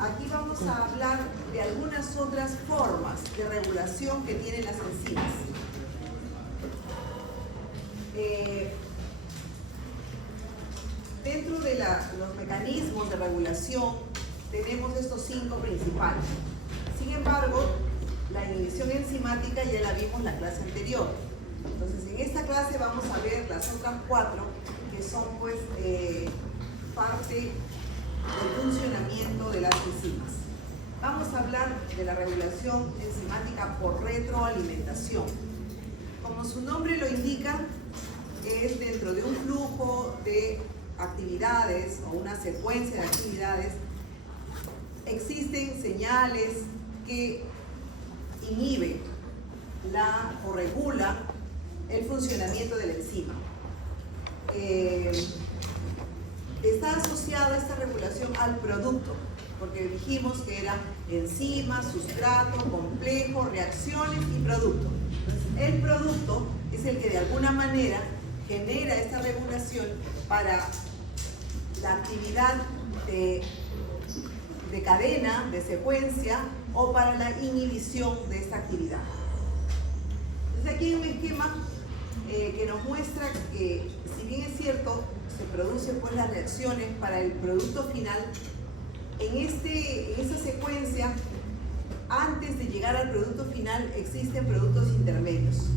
aquí vamos a hablar de algunas otras formas de regulación que tienen las enzimas. Dentro de los mecanismos de regulación tenemos estos 5 principales. Sin embargo, la inhibición enzimática ya la vimos en la clase anterior. Entonces, en esta clase vamos a ver las otras 4 que son pues parte del funcionamiento de las enzimas. Vamos a hablar de la regulación enzimática por retroalimentación. Como su nombre lo indica, es dentro de un flujo de actividades o una secuencia de actividades. Existen señales que inhiben o regulan el funcionamiento de la enzima. Está asociada esta regulación al producto, porque dijimos que era enzima, sustrato, complejo, reacciones y producto. Entonces, el producto es el que de alguna manera genera esta regulación para la actividad de cadena, de secuencia, o para la inhibición de esta actividad. Entonces aquí hay un esquema que nos muestra que, si bien es cierto, se producen pues las reacciones para el producto final, en esa secuencia, antes de llegar al producto final, existen productos intermedios,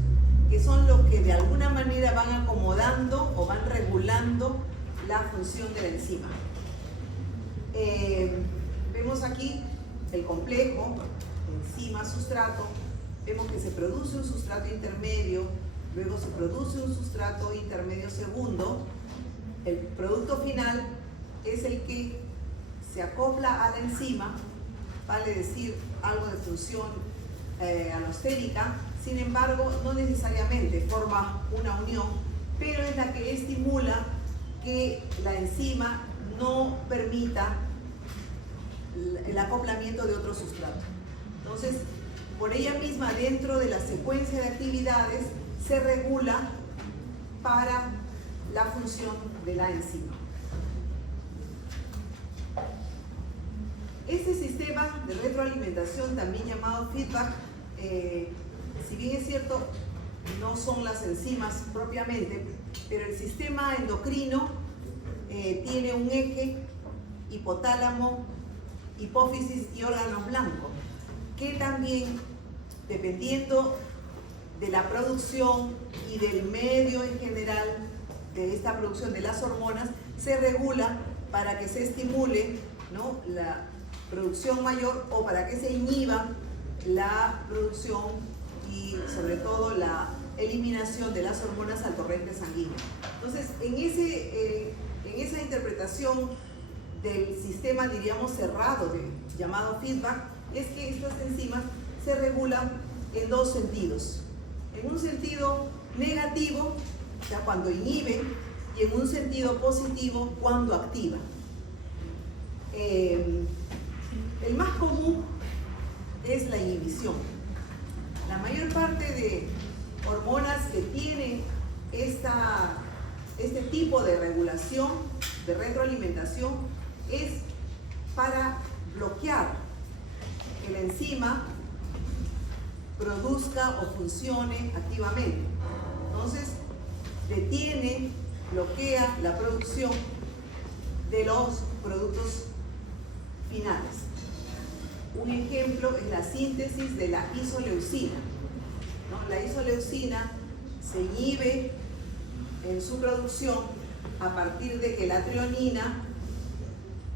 que son los que de alguna manera van acomodando o van regulando la función de la enzima. Vemos aquí el complejo, enzima, sustrato. Vemos que se produce un sustrato intermedio, luego se produce un sustrato intermedio segundo. El producto final es el que se acopla a la enzima, vale decir algo de función alostérica. Sin embargo, no necesariamente forma una unión, pero es la que estimula que la enzima no permita el acoplamiento de otro sustrato. Entonces, por ella misma, dentro de la secuencia de actividades, se regula para la función de la enzima. Este sistema de retroalimentación, también llamado feedback, si bien es cierto, no son las enzimas propiamente, pero el sistema endocrino tiene un eje hipotálamo, hipófisis y órgano blanco, que también, dependiendo de la producción y del medio en general de esta producción de las hormonas, se regula para que se estimule, ¿no?, la producción mayor, o para que se inhiba la producción y sobre todo la eliminación de las hormonas al torrente sanguíneo. Entonces, en esa interpretación del sistema, diríamos, cerrado, llamado feedback, es que estas enzimas se regulan en 2 sentidos. En un sentido negativo, o sea, cuando inhiben, y en un sentido positivo, cuando activan. El más común es la inhibición. La mayor parte de hormonas que tienen este tipo de regulación, de retroalimentación, es para bloquear que la enzima produzca o funcione activamente. Entonces, detiene, bloquea la producción de los productos finales. Un ejemplo es la síntesis de la isoleucina, ¿no? La isoleucina se inhibe en su producción a partir de que la treonina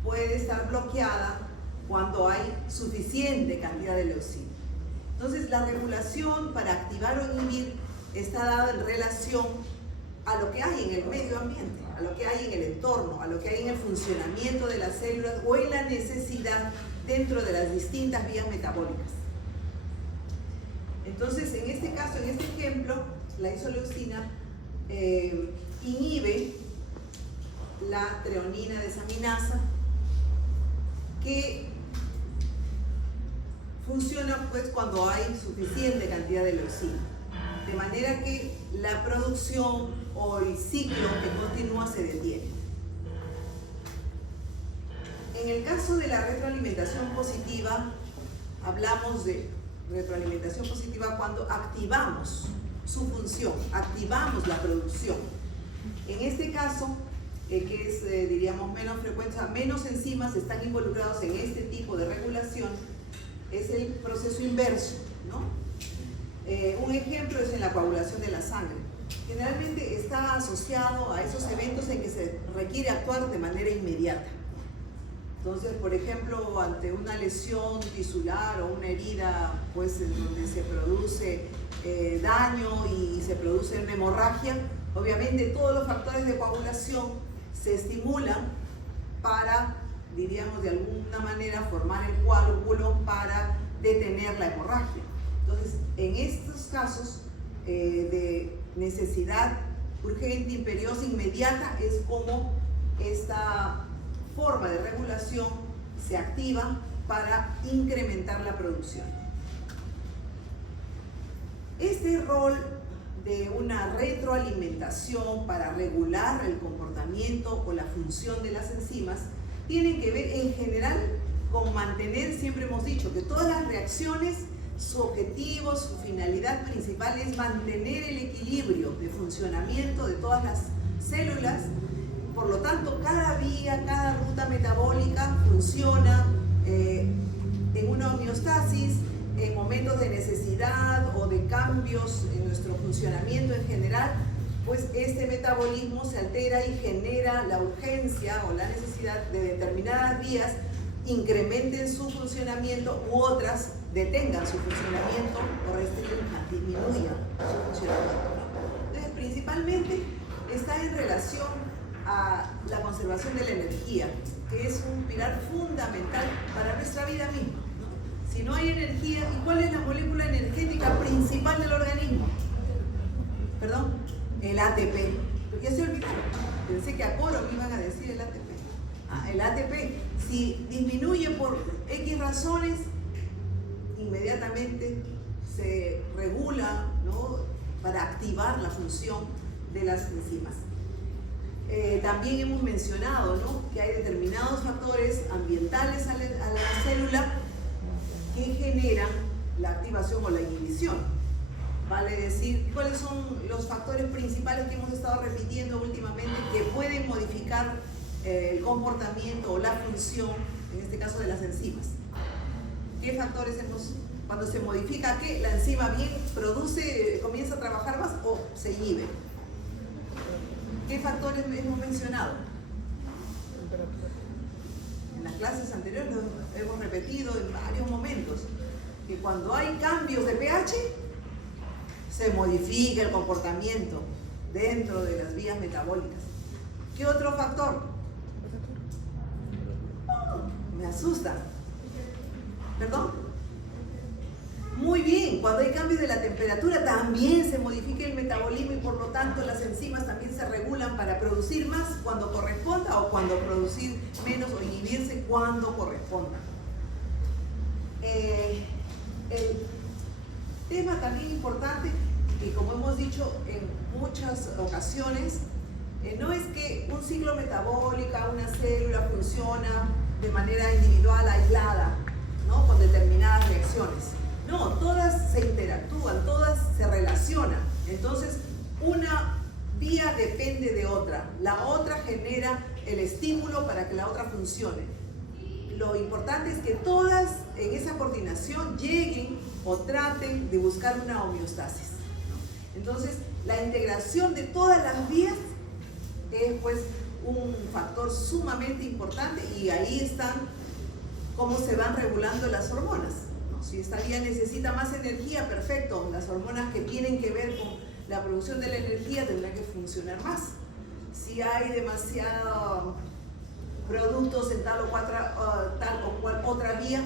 puede estar bloqueada cuando hay suficiente cantidad de leucina. Entonces, la regulación para activar o inhibir está dada en relación a lo que hay en el medio ambiente, a lo que hay en el entorno, a lo que hay en el funcionamiento de las células o en la necesidad dentro de las distintas vías metabólicas. Entonces, en este caso, en este ejemplo, la isoleucina inhibe la treonina desaminasa, que funciona pues cuando hay suficiente cantidad de leucina, de manera que la producción o el ciclo que continúa se detiene. En En el caso de la retroalimentación positiva, hablamos de retroalimentación positiva cuando activamos su función, activamos la producción. En este caso, que es, diríamos, menos frecuente, menos enzimas están involucrados en este tipo de regulación, es el proceso inverso, ¿no? Un ejemplo es en la coagulación de la sangre. Generalmente está asociado a esos eventos en que se requiere actuar de manera inmediata. Entonces, por ejemplo, ante una lesión tisular o una herida, pues en donde se produce daño y se produce una hemorragia, obviamente todos los factores de coagulación se estimulan para, diríamos de alguna manera, formar el coágulo para detener la hemorragia. Entonces, en estos casos de necesidad urgente, imperiosa, inmediata, es como esta forma de regulación se activa para incrementar la producción. Este rol de una retroalimentación para regular el comportamiento o la función de las enzimas tiene que ver en general con mantener, siempre hemos dicho que todas las reacciones, su objetivo, su finalidad principal es mantener el equilibrio de funcionamiento de todas las células. Por lo tanto, cada vía, cada ruta metabólica funciona en una homeostasis, en momentos de necesidad o de cambios en nuestro funcionamiento en general, pues este metabolismo se altera y genera la urgencia o la necesidad de determinadas vías incrementen su funcionamiento u otras detengan su funcionamiento o restrinjan, disminuyan su funcionamiento. Entonces, principalmente está en relación a la conservación de la energía, que es un pilar fundamental para nuestra vida misma, ¿no? Si no hay energía, ¿y cuál es la molécula energética principal del organismo? Perdón, el ATP. Ya se olvidaron. Pensé que a coro me iban a decir el ATP. El ATP, si disminuye por X razones, inmediatamente se regula, ¿no?, para activar la función de las enzimas. También hemos mencionado, ¿no?, que hay determinados factores ambientales a la célula que generan la activación o la inhibición. Vale decir, ¿cuáles son los factores principales que hemos estado repitiendo últimamente que pueden modificar el comportamiento o la función, en este caso de las enzimas? ¿Qué factores cuando se modifica qué? La enzima bien produce, comienza a trabajar más o se inhibe. ¿Qué factores hemos mencionado? En las clases anteriores lo hemos repetido en varios momentos, que cuando hay cambios de pH, se modifica el comportamiento dentro de las vías metabólicas. ¿Qué otro factor? Me asusta. ¿Perdón? Muy bien, cuando hay cambios de la temperatura también se modifica el metabolismo y por lo tanto las enzimas también se regulan para producir más cuando corresponda o cuando producir menos o inhibirse cuando corresponda. El tema también importante, que como hemos dicho en muchas ocasiones, no es que un ciclo metabólico, una célula funciona de manera individual, aislada, ¿no?, con determinadas reacciones. No, todas se interactúan, todas se relacionan. Entonces, una vía depende de otra. La otra genera el estímulo para que la otra funcione. Lo importante es que todas en esa coordinación lleguen o traten de buscar una homeostasis, ¿no? Entonces, la integración de todas las vías es pues un factor sumamente importante y ahí están cómo se van regulando las hormonas. Si esta vía necesita más energía, perfecto, las hormonas que tienen que ver con la producción de la energía tendrán que funcionar más. Si hay demasiados productos en tal o cual otra vía,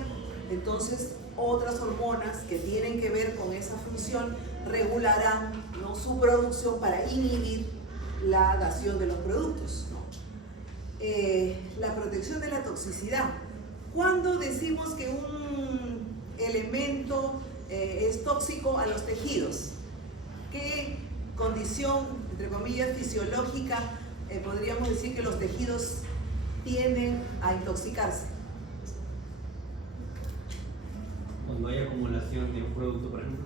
entonces otras hormonas que tienen que ver con esa función regularán, ¿no?, su producción para inhibir la dación de los productos, ¿no? La protección de la toxicidad. ¿Cuándo decimos que un elemento es tóxico a los tejidos? ¿Qué condición, entre comillas, fisiológica podríamos decir que los tejidos tienden a intoxicarse? Cuando hay acumulación de un producto, por ejemplo.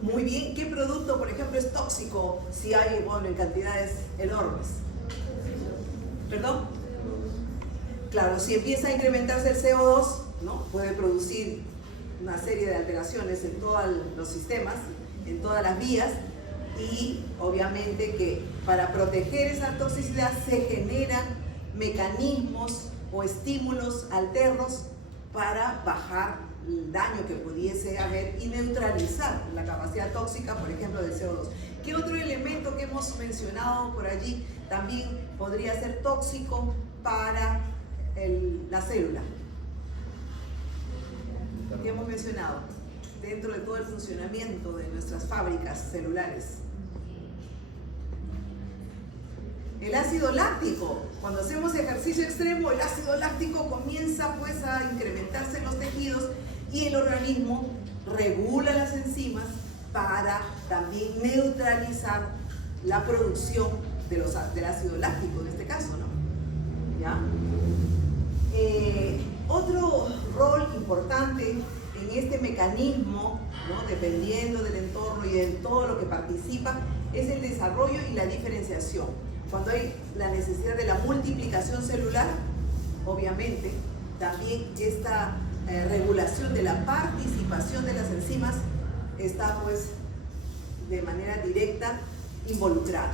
Muy bien, ¿qué producto, por ejemplo, es tóxico si hay, bueno, en cantidades enormes? ¿Perdón? Claro, si empieza a incrementarse el CO2, ¿no? Puede producir una serie de alteraciones en todos los sistemas, en todas las vías, y obviamente que para proteger esa toxicidad se generan mecanismos o estímulos alternos para bajar el daño que pudiese haber y neutralizar la capacidad tóxica, por ejemplo, del CO2. ¿Qué otro elemento que hemos mencionado por allí también podría ser tóxico para la célula? ¿Qué hemos mencionado? Dentro de todo el funcionamiento de nuestras fábricas celulares. El ácido láctico. Cuando hacemos ejercicio extremo, el ácido láctico comienza pues a incrementarse en los tejidos y el organismo regula las enzimas para también neutralizar la producción del ácido láctico, en este caso, ¿no? ¿Ya? Otro rol importante en este mecanismo, ¿no? Dependiendo del entorno y de todo lo que participa, es el desarrollo y la diferenciación. Cuando hay la necesidad de la multiplicación celular, obviamente, también esta regulación de la participación de las enzimas está pues de manera directa involucrada,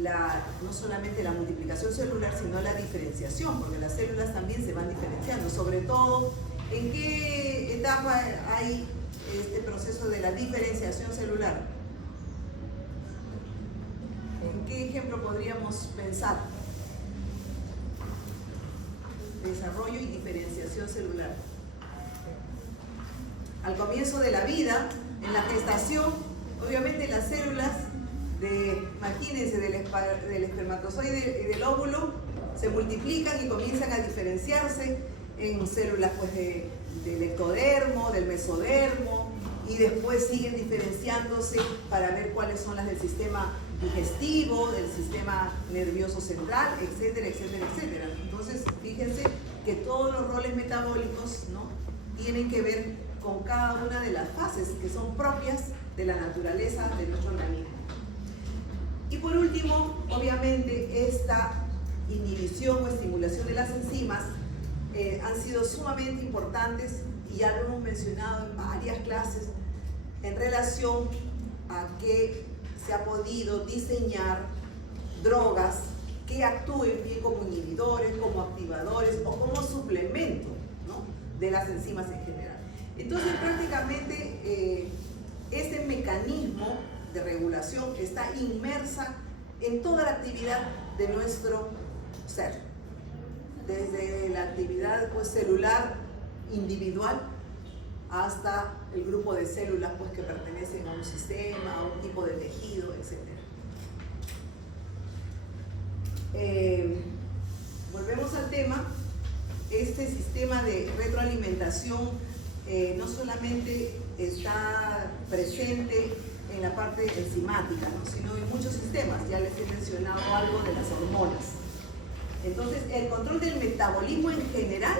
¿no? No solamente la multiplicación celular, sino la diferenciación, porque las células también se van diferenciando, sobre todo en qué etapa hay este proceso de la diferenciación celular. ¿En qué ejemplo podríamos pensar? Desarrollo y diferenciación celular. Al comienzo de la vida, en la gestación, obviamente las células imagínense, del espermatozoide y del óvulo se multiplican y comienzan a diferenciarse en células pues, del ectodermo, del mesodermo, y después siguen diferenciándose para ver cuáles son las del sistema digestivo, del sistema nervioso central, etcétera, etcétera, etcétera. Entonces, fíjense que todos los roles metabólicos, ¿no? Tienen que ver con cada una de las fases que son propias de la naturaleza de nuestro organismo. Y por último, obviamente, esta inhibición o estimulación de las enzimas han sido sumamente importantes y ya lo hemos mencionado en varias clases en relación a que se ha podido diseñar drogas que actúen bien como inhibidores, como activadores o como suplemento, ¿no? De las enzimas en general. Entonces prácticamente este mecanismo de regulación está inmersa en toda la actividad de nuestro ser, desde la actividad pues, celular individual hasta el grupo de células pues, que pertenecen a un sistema, a un tipo de tejido, etc. Volvemos al tema. Este sistema de retroalimentación no solamente está presente en la parte enzimática, ¿no? Sino en muchos sistemas. Ya les he mencionado algo de las hormonas. Entonces, el control del metabolismo en general,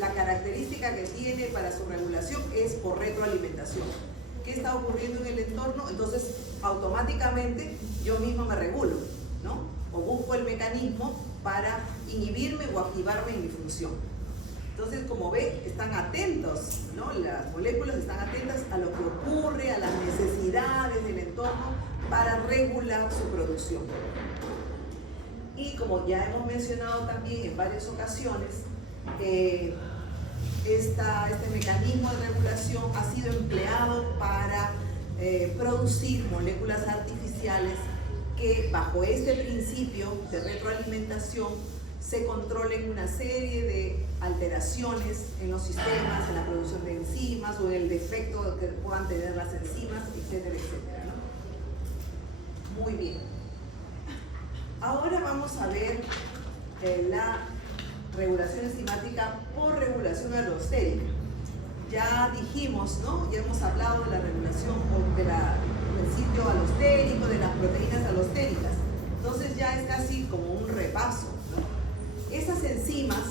la característica que tiene para su regulación es por retroalimentación. ¿Qué está ocurriendo en el entorno? Entonces, automáticamente yo mismo me regulo, ¿no? O busco el mecanismo para inhibirme o activarme en mi función. Entonces, como ven, están atentos, ¿no? Las moléculas están atentas a lo que ocurre, a las necesidades del entorno para regular su producción. Y como ya hemos mencionado también en varias ocasiones, este mecanismo de regulación ha sido empleado para producir moléculas artificiales que bajo este principio de retroalimentación se controlen una serie de alteraciones en los sistemas, en la producción de enzimas o en el defecto que puedan tener las enzimas, etcétera, etcétera, ¿no? Muy bien. Ahora vamos a ver la regulación enzimática por regulación alostérica. Ya dijimos, ¿no? Ya hemos hablado de la regulación del sitio alostérico, de las proteínas alostéricas. Entonces ya es casi como un repaso, ¿no? Estas enzimas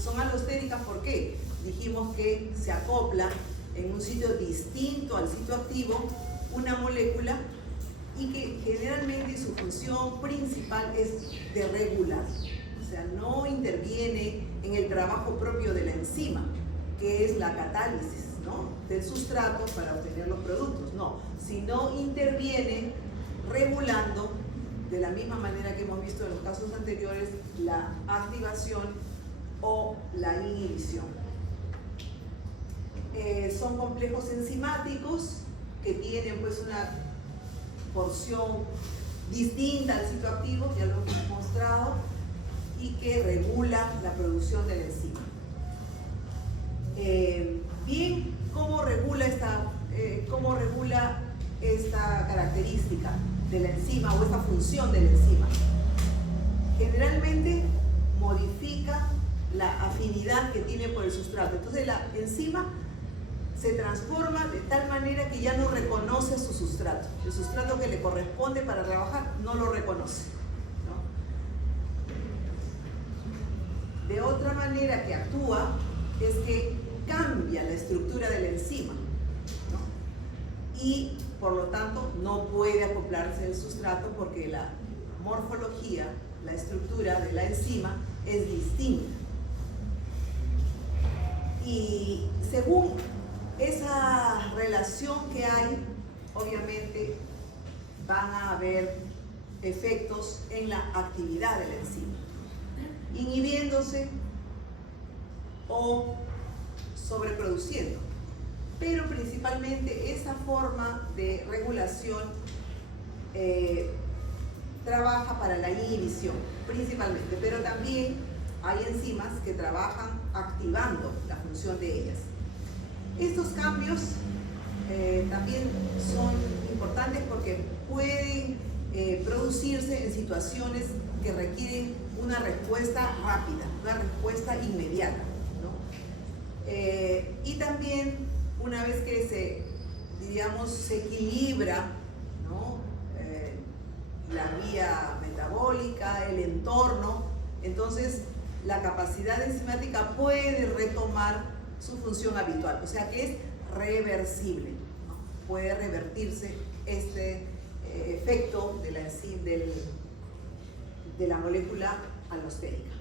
son alostéricas, ¿por qué? Dijimos que se acopla en un sitio distinto al sitio activo una molécula y que generalmente su función principal es de regular, o sea, no interviene en el trabajo propio de la enzima, que es la catálisis, ¿no?, del sustrato para obtener los productos, no, sino interviene regulando, de la misma manera que hemos visto en los casos anteriores, la activación o la inhibición. Son complejos enzimáticos que tienen pues una porción distinta al sitio activo, ya lo hemos mostrado, y que regula la producción de la enzima. Bien, ¿cómo regula esta característica de la enzima o esta función de la enzima? Generalmente modifica la afinidad que tiene por el sustrato. Entonces la enzima se transforma de tal manera que ya no reconoce su sustrato. El sustrato que le corresponde para trabajar no lo reconoce, ¿no? De otra manera que actúa es que cambia la estructura de la enzima, ¿no? Y por lo tanto no puede acoplarse al sustrato porque la morfología, la estructura de la enzima es distinta. Y según esa relación que hay, obviamente van a haber efectos en la actividad de la enzima, inhibiéndose o sobreproduciendo. Pero principalmente esa forma de regulación trabaja para la inhibición, principalmente, pero también hay enzimas que trabajan activando la función de ellas. Estos cambios también son importantes porque pueden producirse en situaciones que requieren una respuesta rápida, una respuesta inmediata, ¿no? Y también una vez que se equilibra, ¿no?, la vía metabólica, el entorno, entonces la capacidad enzimática puede retomar su función habitual, o sea que es reversible, ¿no? Puede revertirse este efecto de la molécula alostérica.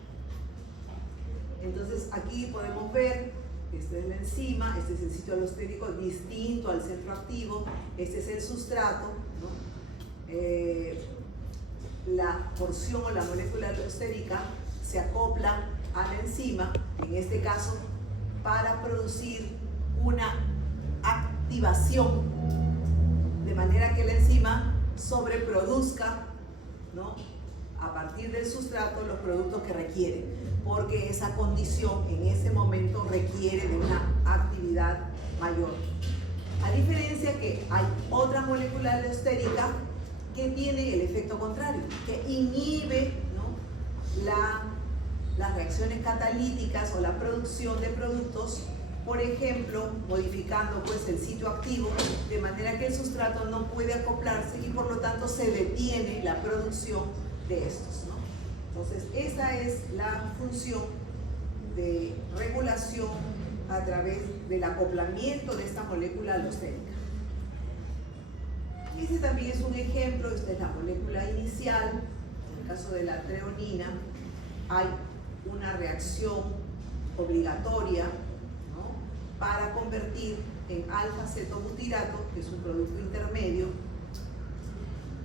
Entonces aquí podemos ver, esta es la enzima, este es el sitio alostérico distinto al centro activo, este es el sustrato, ¿no? La porción o la molécula alostérica se acopla a la enzima, en este caso, para producir una activación, de manera que la enzima sobreproduzca, ¿no?, a partir del sustrato los productos que requiere, porque esa condición en ese momento requiere de una actividad mayor. A diferencia que hay otra molécula alostérica que tiene el efecto contrario, que inhibe, ¿no?, las reacciones catalíticas o la producción de productos, por ejemplo, modificando pues el sitio activo, de manera que el sustrato no puede acoplarse y por lo tanto se detiene la producción de estos, ¿no? Entonces, esa es la función de regulación a través del acoplamiento de esta molécula alostérica. Este también es un ejemplo, esta es la molécula inicial. En el caso de la treonina hay una reacción obligatoria, ¿no?, para convertir en alfa-cetobutirato, que es un producto intermedio,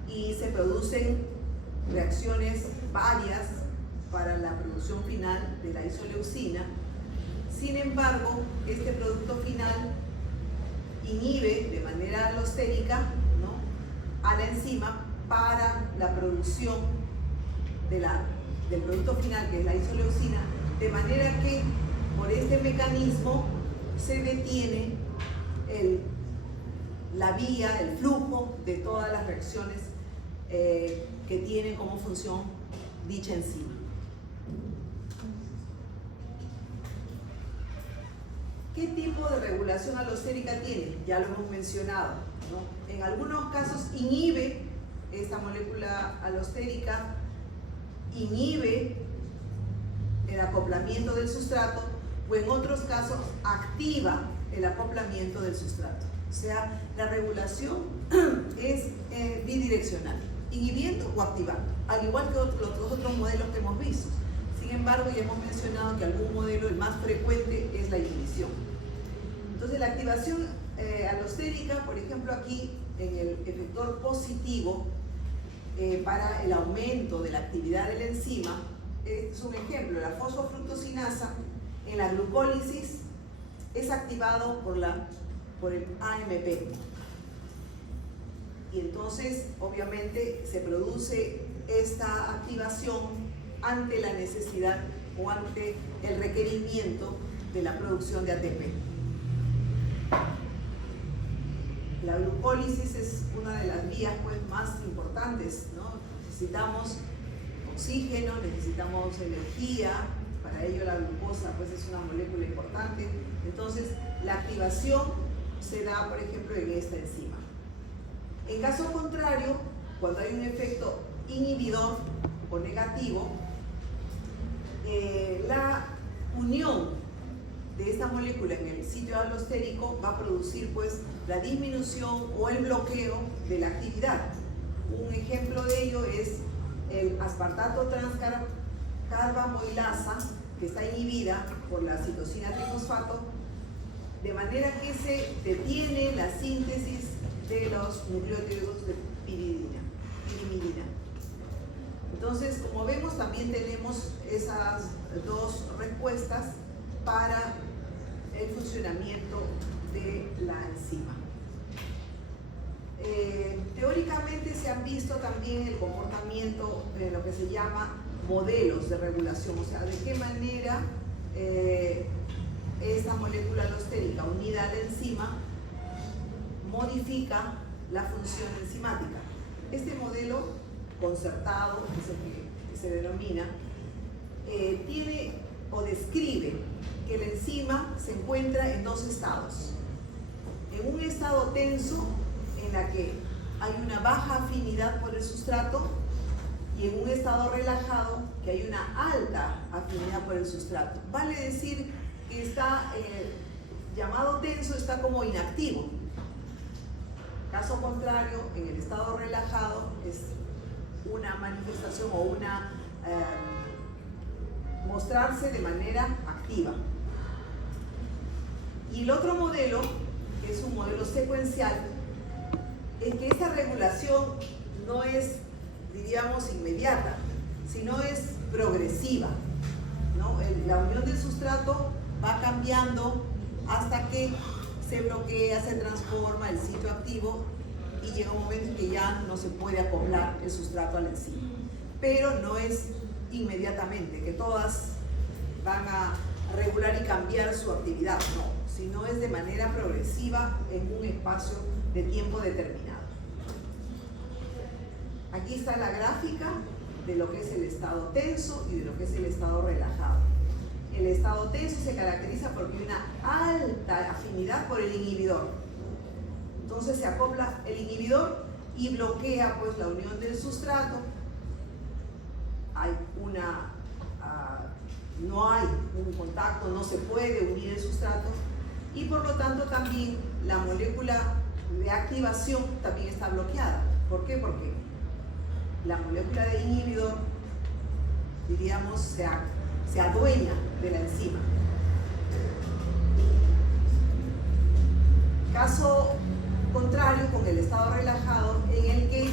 y se producen reacciones varias para la producción final de la isoleucina. Sin embargo, este producto final inhibe de manera alostérica, ¿no?, a la enzima para la producción del producto final, que es la isoleucina, de manera que por este mecanismo se detiene la vía, el flujo de todas las reacciones que tienen como función dicha enzima. ¿Qué tipo de regulación alostérica tiene? Ya lo hemos mencionado, ¿no? En algunos casos inhibe esta molécula alostérica, inhibe el acoplamiento del sustrato o en otros casos activa el acoplamiento del sustrato. O sea, la regulación es bidireccional, inhibiendo o activando, al igual que los otros modelos que hemos visto. Sin embargo, ya hemos mencionado que algún modelo, el más frecuente, es la inhibición. Entonces, la activación alostérica, por ejemplo, aquí en el efector positivo para el aumento de la actividad de la enzima, es un ejemplo, la fosfofructosinasa en la glucólisis es activado por el AMP. Y entonces, obviamente, se produce esta activación ante la necesidad o ante el requerimiento de la producción de ATP. La glucólisis es una de las vías pues, más importantes, ¿no? Necesitamos oxígeno, necesitamos energía, para ello la glucosa pues, es una molécula importante. Entonces, la activación se da, por ejemplo, en esta enzima. En caso contrario, cuando hay un efecto inhibidor o negativo, la unión de esta molécula en el sitio alostérico va a producir pues la disminución o el bloqueo de la actividad. Un ejemplo de ello es el aspartato transcarbamoilasa, que está inhibida por la citosina trifosfato, de manera que se detiene la síntesis de los nucleótidos de pirimidina. Entonces, como vemos, también tenemos esas dos respuestas para el funcionamiento de la enzima. Teóricamente se han visto también el comportamiento de lo que se llama modelos de regulación, o sea, de qué manera esta molécula alostérica unida a la enzima modifica la función enzimática. Este modelo concertado, que es el que se denomina, tiene o describe que la enzima se encuentra en dos estados. En un estado tenso, en la que hay una baja afinidad por el sustrato, y en un estado relajado, que hay una alta afinidad por el sustrato. Vale decir que está llamado tenso, está como inactivo. Caso contrario, en el estado relajado es una manifestación o una mostrarse de manera activa. Y el otro modelo, que es un modelo secuencial, en que esta regulación no es, diríamos, inmediata, sino es progresiva, ¿no? La unión del sustrato va cambiando hasta que se bloquea, se transforma el sitio activo y llega un momento en que ya no se puede acoplar el sustrato a la enzima. Pero no es inmediatamente, que todas van a regular y cambiar su actividad, no, sino es de manera progresiva en un espacio de tiempo determinado. Aquí está la gráfica de lo que es el estado tenso y de lo que es el estado relajado. El estado tenso se caracteriza porque hay una alta afinidad por el inhibidor. Entonces se acopla el inhibidor y bloquea pues la unión del sustrato. No hay un contacto, no se puede unir el sustrato y por lo tanto también la molécula de activación también está bloqueada. ¿Por qué? Porque la molécula de inhibidor, diríamos, se adueña de la enzima. Caso contrario con el estado relajado, en el que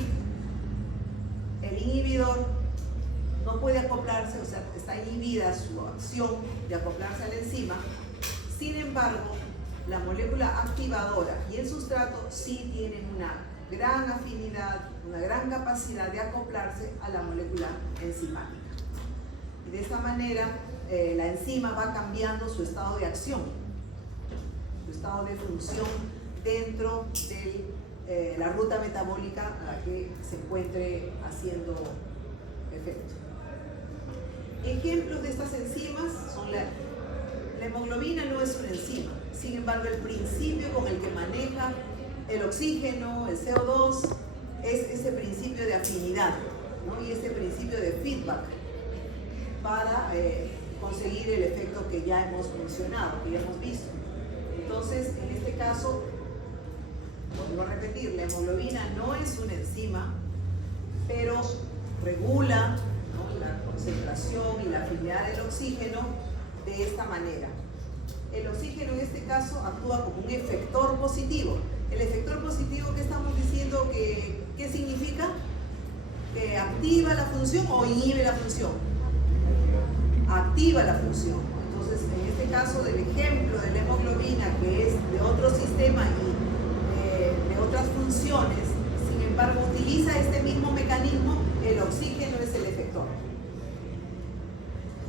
el inhibidor no puede acoplarse, o sea, está inhibida su acción de acoplarse a la enzima. Sin embargo, la molécula activadora y el sustrato sí tienen una gran afinidad, una gran capacidad de acoplarse a la molécula enzimática. Y de esta manera, la enzima va cambiando su estado de acción, su estado de función dentro de la ruta metabólica a la que se encuentre haciendo efecto. Ejemplos de estas enzimas son la hemoglobina no es una enzima, sin embargo el principio con el que maneja el oxígeno, el CO2, es ese principio de afinidad, ¿no? Y ese principio de feedback para conseguir el efecto que ya hemos mencionado, que ya hemos visto. Entonces, en este caso, vuelvo a repetir, la hemoglobina no es una enzima, pero regula, ¿no?, la concentración y la afinidad del oxígeno de esta manera. El oxígeno en este caso actúa como un efector positivo. El efector positivo, ¿qué estamos diciendo? ¿Qué significa? ¿Que activa la función o inhibe la función? Activa la función. Entonces, en este caso del ejemplo de la hemoglobina, que es de otro sistema y de otras funciones, sin embargo, utiliza este mismo mecanismo, el oxígeno es el efector.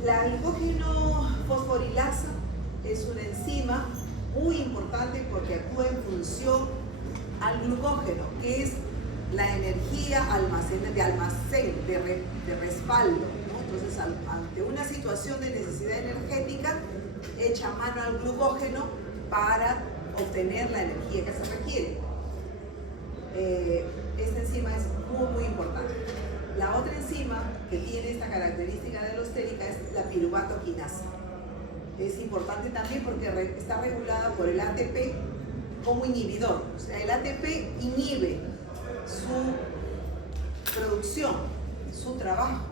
La glicógeno fosforilasa es una enzima muy importante porque actúa en función al glucógeno, que es la energía de respaldo, ¿no? Entonces, ante una situación de necesidad energética, echa mano al glucógeno para obtener la energía que se requiere. Esta enzima es muy, muy importante. La otra enzima que tiene esta característica de alostérica es la piruvato quinasa. Es importante también porque está regulada por el ATP como inhibidor. O sea, el ATP inhibe su producción, su trabajo,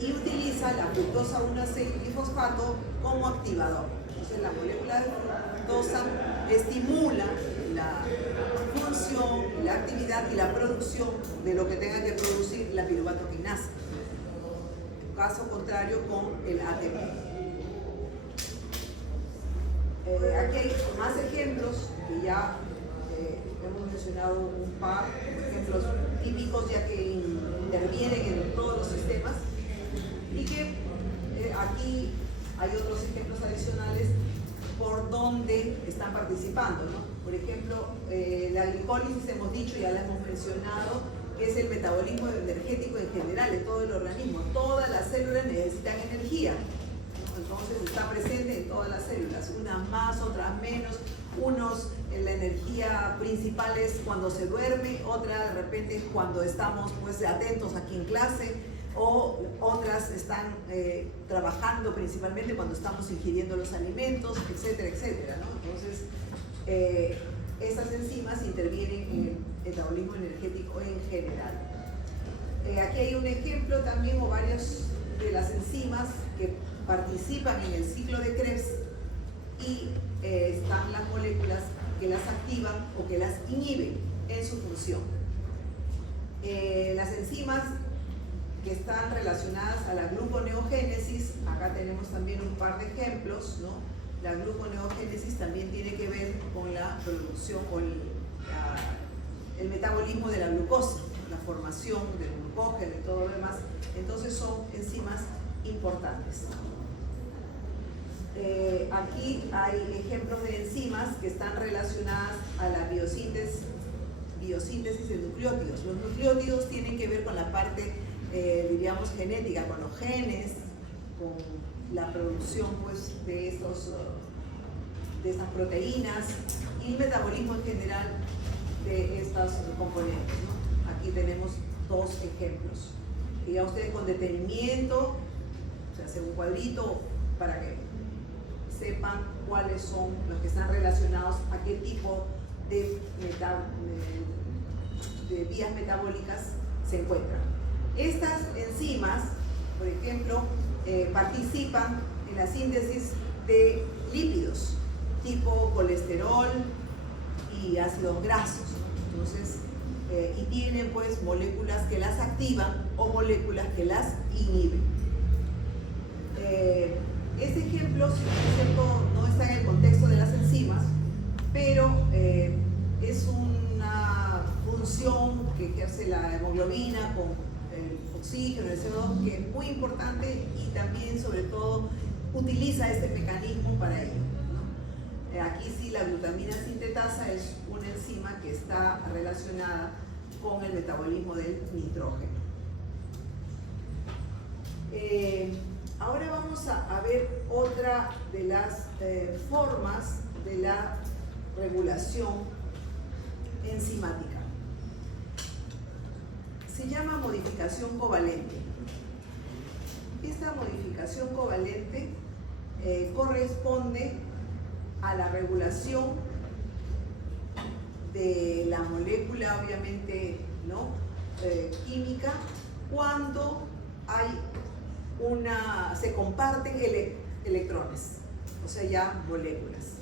y utiliza la fructosa 1,6-trifosfato como activador. Entonces, la molécula de fructosa estimula la función, la actividad y la producción de lo que tenga que producir la piruvato quinasa. Caso contrario con el ATP. Aquí hay más ejemplos que ya hemos mencionado un par, ejemplos típicos ya que intervienen en todos los sistemas, y que aquí hay otros ejemplos adicionales por donde están participando, ¿no? Por ejemplo, la glicólisis hemos dicho, ya la hemos mencionado, que es el metabolismo energético en general de todo el organismo. Todas las células necesitan energía. Entonces está presente en todas las células, unas más, otras menos. Unos, la energía principal es cuando se duerme, otra de repente cuando estamos pues atentos aquí en clase, o otras están trabajando principalmente cuando estamos ingiriendo los alimentos, etcétera, etcétera, ¿no? Entonces, estas enzimas intervienen en el metabolismo energético en general. Aquí hay un ejemplo también, o varias de las enzimas que participan en el ciclo de Krebs, y están las moléculas que las activan o que las inhiben en su función. Las enzimas que están relacionadas a la gluconeogénesis, acá tenemos también un par de ejemplos, ¿no? La gluconeogénesis también tiene que ver con la producción o el metabolismo de la glucosa, la formación del glucógeno y todo lo demás. Entonces son enzimas importantes. Aquí hay ejemplos de enzimas que están relacionadas a la biosíntesis de nucleótidos. Los nucleótidos tienen que ver con la parte, diríamos, genética, con los genes, con la producción pues, de estas proteínas y el metabolismo en general de estos componentes, ¿no? Aquí tenemos dos ejemplos. Y ya ustedes con detenimiento, se hace un cuadrito para que sepan cuáles son los que están relacionados a qué tipo de vías metabólicas se encuentran. Estas enzimas, por ejemplo, participan en la síntesis de lípidos tipo colesterol y ácidos grasos, ¿no? Entonces, y tienen pues moléculas que las activan o moléculas que las inhiben. Este ejemplo, si no está en el contexto de las enzimas, pero es una función que ejerce la hemoglobina con el oxígeno, el CO2, que es muy importante y también, sobre todo, utiliza este mecanismo para ello, ¿no? Aquí sí, la glutamina sintetasa es una enzima que está relacionada con el metabolismo del nitrógeno. Ahora vamos a ver otra de las formas de la regulación enzimática. Se llama modificación covalente. esta modificación covalente corresponde a la regulación de la molécula, obviamente, ¿no? Química, cuando hay se comparten electrones, o sea, ya moléculas.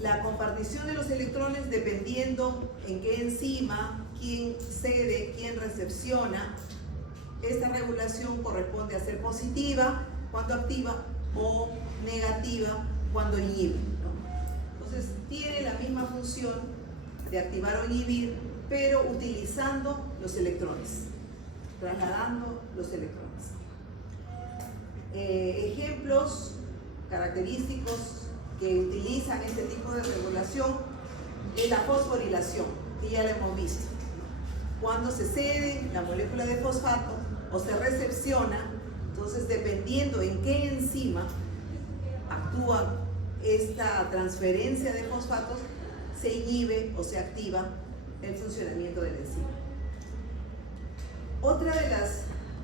La compartición de los electrones, dependiendo en qué enzima, quién cede, quién recepciona, esta regulación corresponde a ser positiva cuando activa o negativa cuando inhibe, ¿no? Entonces tiene la misma función de activar o inhibir, pero utilizando los electrones, trasladando los electrones. Ejemplos característicos que utilizan este tipo de regulación es la fosforilación, que ya la hemos visto, ¿no? Cuando se cede la molécula de fosfato o se recepciona, entonces dependiendo en qué enzima actúa esta transferencia de fosfatos, se inhibe o se activa el funcionamiento de la enzima. Otra de las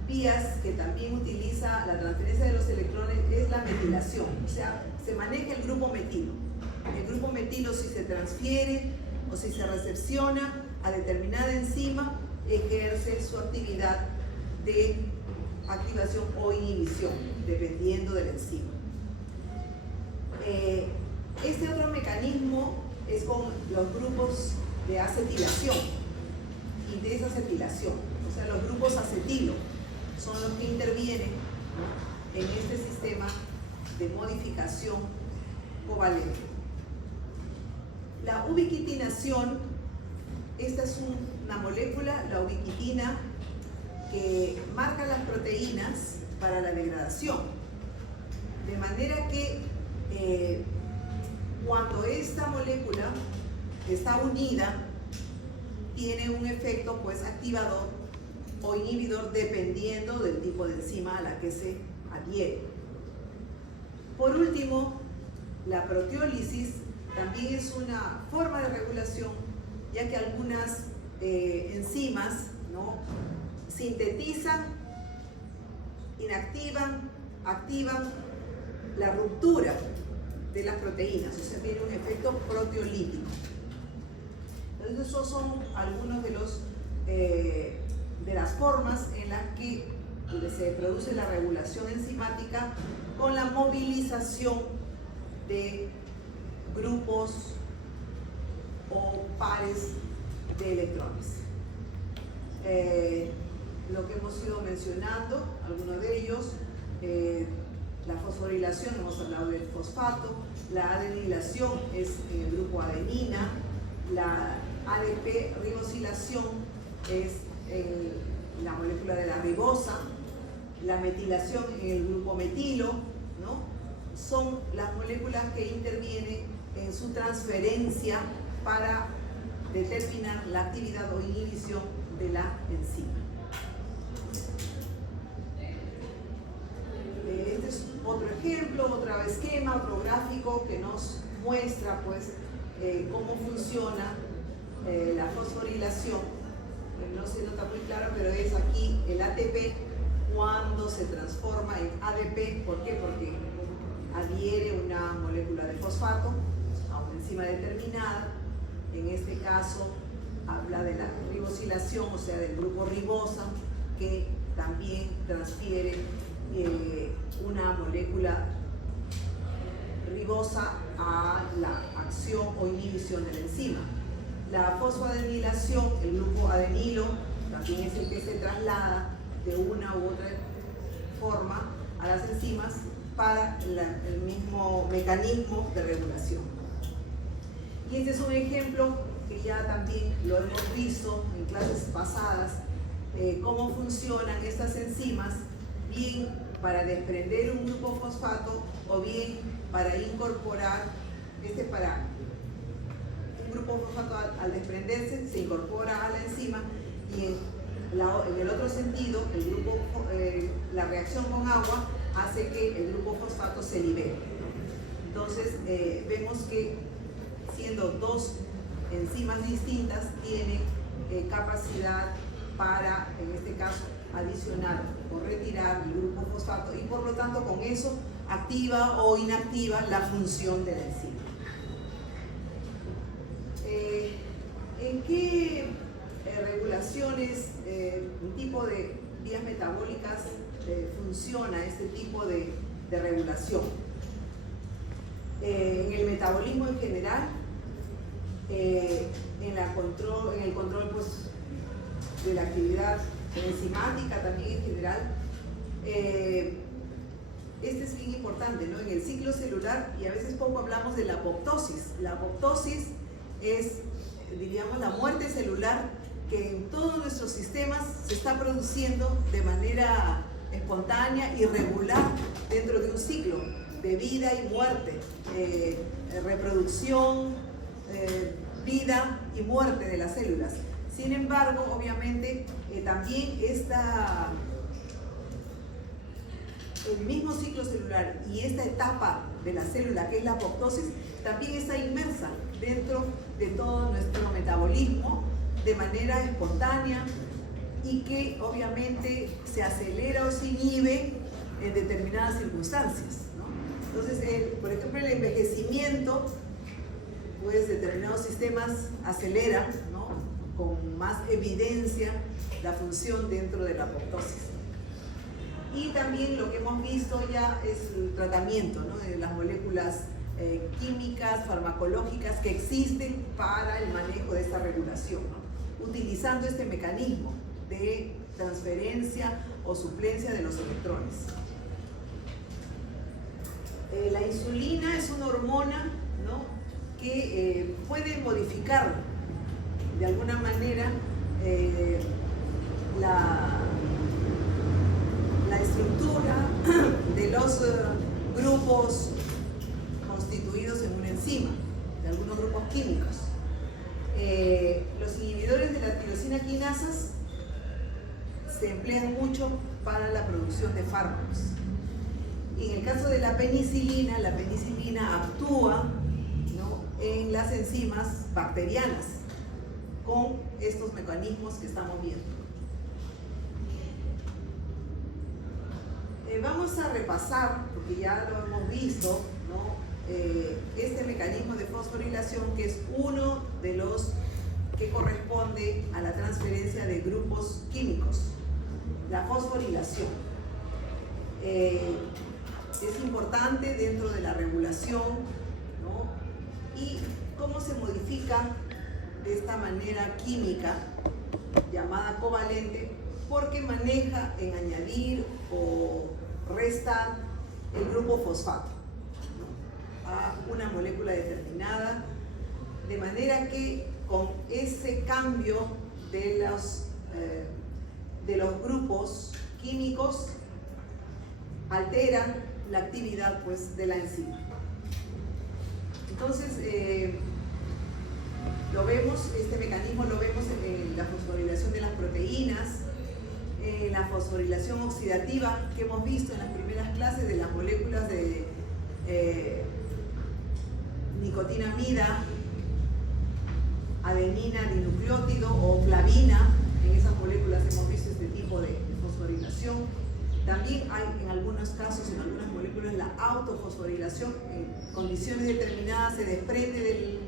vías que también utiliza la transferencia de los electrones es la metilación, o sea, se maneja el grupo metilo. El grupo metilo, si se transfiere o si se recepciona a determinada enzima, ejerce su actividad de activación o inhibición, dependiendo de la enzima. Este otro mecanismo es con los grupos de acetilación y desacetilación, o sea, los grupos acetilo son los que intervienen, ¿no?, en este sistema de modificación covalente. La ubiquitinación, esta es una molécula, la ubiquitina, que marca las proteínas para la degradación, de manera que cuando esta molécula está unida, tiene un efecto pues activador o inhibidor dependiendo del tipo de enzima a la que se adhiere. Por último, la proteólisis también es una forma de regulación, ya que algunas enzimas, ¿no?, sintetizan, inactivan, activan la ruptura de las proteínas, o sea, tiene un efecto proteolítico. Entonces, esos son algunos de las formas en las que se produce la regulación enzimática con la movilización de grupos o pares de electrones. Lo que hemos ido mencionando, algunos de ellos, la fosforilación, hemos hablado del fosfato, la adenilación es el grupo adenina, la ADP ribosilación es la molécula de la ribosa, la metilación en el grupo metilo, ¿no?, son las moléculas que intervienen en su transferencia para determinar la actividad o inhibición de la enzima. Este es otro ejemplo, otro esquema, otro gráfico que nos muestra pues cómo funciona la fosforilación. No se nota muy claro, pero es aquí el ATP cuando se transforma en ADP. ¿Por qué? Porque adhiere una molécula de fosfato a una enzima determinada. En este caso habla de la ribosilación, o sea, del grupo ribosa, que también transfiere una molécula ribosa a la acción o inhibición de la enzima. La fosfoadenilación, el grupo adenilo, también es el que se traslada de una u otra forma a las enzimas para el mismo mecanismo de regulación. Y este es un ejemplo que ya también lo hemos visto en clases pasadas, cómo funcionan estas enzimas, bien para desprender un grupo fosfato o bien para incorporar, para un grupo fosfato al desprenderse se incorpora a la enzima, y en el otro sentido la reacción con agua hace que el grupo fosfato se libere. Entonces vemos que siendo dos enzimas distintas tiene capacidad para, en este caso, adicionar o retirar el grupo fosfato y por lo tanto con eso activa o inactiva la función de la enzima. ¿En qué regulaciones, un tipo de vías metabólicas funciona este tipo de regulación? En el metabolismo en general, en el control pues, de la actividad enzimática también en general. Este es bien importante, ¿no? En el ciclo celular, y a veces poco hablamos de la apoptosis. La apoptosis es, diríamos, la muerte celular que en todos nuestros sistemas se está produciendo de manera espontánea y regular dentro de un ciclo de vida y muerte, reproducción, vida y muerte de las células. Sin embargo, obviamente, también el mismo ciclo celular y esta etapa de la célula, que es la apoptosis, también está inmersa dentro de todo nuestro metabolismo de manera espontánea y que obviamente se acelera o se inhibe en determinadas circunstancias, ¿no? Entonces, por ejemplo, el envejecimiento, pues determinados sistemas aceleran, ¿no?, con más evidencia la función dentro de la apoptosis. Y también lo que hemos visto ya es el tratamiento, ¿no?, de las moléculas químicas, farmacológicas que existen para el manejo de esta regulación, ¿no?, utilizando este mecanismo de transferencia o suplencia de los electrones. La insulina es una hormona, ¿no?, que puede modificar de alguna manera la estructura de los grupos constituidos en una enzima, de algunos grupos químicos. Los inhibidores de la tirosina quinasas se emplean mucho para la producción de fármacos. Y en el caso de la penicilina actúa, ¿no?, en las enzimas bacterianas con estos mecanismos que estamos viendo. Vamos a repasar, porque ya lo hemos visto, ¿no?, este mecanismo de fosforilación, que es uno de los que corresponde a la transferencia de grupos químicos, la fosforilación. Es importante dentro de la regulación, ¿no?, y cómo se modifica de esta manera química llamada covalente, porque maneja en añadir o restar el grupo fosfato, ¿no?, a una molécula determinada, de manera que con ese cambio de los grupos químicos alteran la actividad, pues, de la enzima. Entonces, este mecanismo lo vemos en la fosforilación de las proteínas, en la fosforilación oxidativa que hemos visto en las primeras clases de las moléculas de nicotinamida, adenina dinucleótido o flavina. En esas moléculas hemos visto este tipo de fosforilación. También hay en algunos casos, en algunas moléculas, la autofosforilación. En condiciones determinadas se desprende del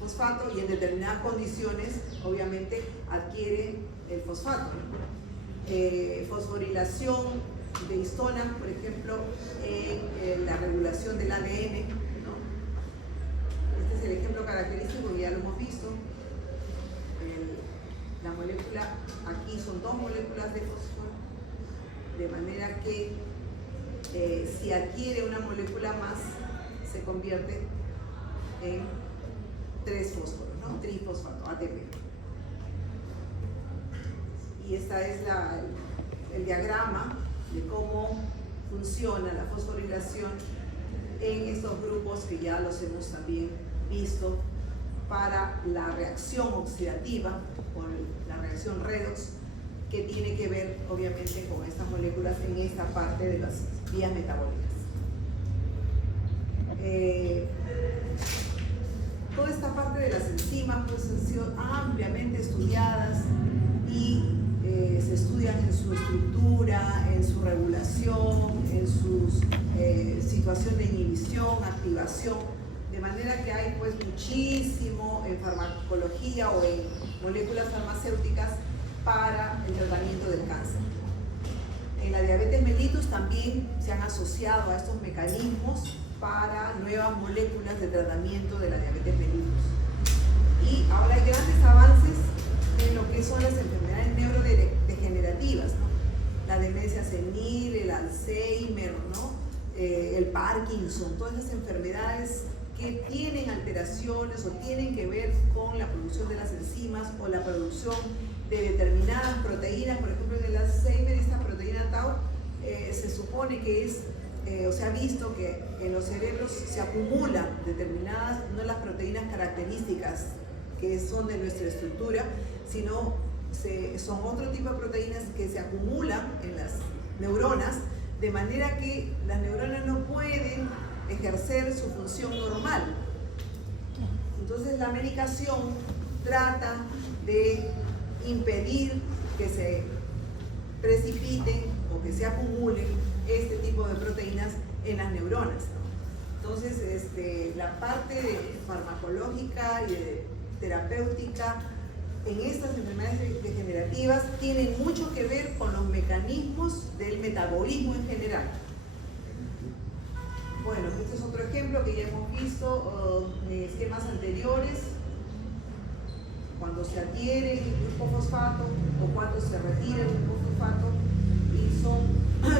fosfato y en determinadas condiciones, obviamente, adquiere el fosfato. Fosforilación de histona, por ejemplo, en la regulación del ADN, ¿no? Este es el ejemplo característico que ya lo hemos visto. La molécula, aquí son dos moléculas de fósforo, de manera que si adquiere una molécula más, se convierte en 3 fósforos, ¿no?, trifosfato, ATP. Y esta es el diagrama de cómo funciona la fosforilación en estos grupos que ya los hemos también visto para la reacción oxidativa o la reacción redox, que tiene que ver obviamente con estas moléculas en esta parte de las vías metabólicas. Toda esta parte de las enzimas, pues, han sido ampliamente estudiadas y se estudian en su estructura, en su regulación, en su situación de inhibición, activación, de manera que hay pues muchísimo en farmacología o en moléculas farmacéuticas para el tratamiento del cáncer. En la diabetes mellitus también se han asociado a estos mecanismos para nuevas moléculas de tratamiento de la diabetes mellitus. Y ahora hay grandes avances en lo que son las enfermedades neurodegenerativas, ¿no? La demencia senil, el Alzheimer, ¿no? El Parkinson, todas las enfermedades que tienen alteraciones o tienen que ver con la producción de las enzimas o la producción de determinadas proteínas. Por ejemplo, en el Alzheimer, esta proteína tau se supone que es, o se ha visto que en los cerebros se acumulan determinadas, no las proteínas características que son de nuestra estructura, sino son otro tipo de proteínas que se acumulan en las neuronas, de manera que las neuronas no pueden ejercer su función normal. Entonces la medicación trata de impedir que se precipiten o que se acumulen este tipo de proteínas en las neuronas, ¿no? Entonces la parte farmacológica y de terapéutica en estas enfermedades degenerativas tienen mucho que ver con los mecanismos del metabolismo en general. Bueno, este es otro ejemplo que ya hemos visto en esquemas anteriores, cuando se adhiere el glufosfato o cuando se retira el glufosfato, y son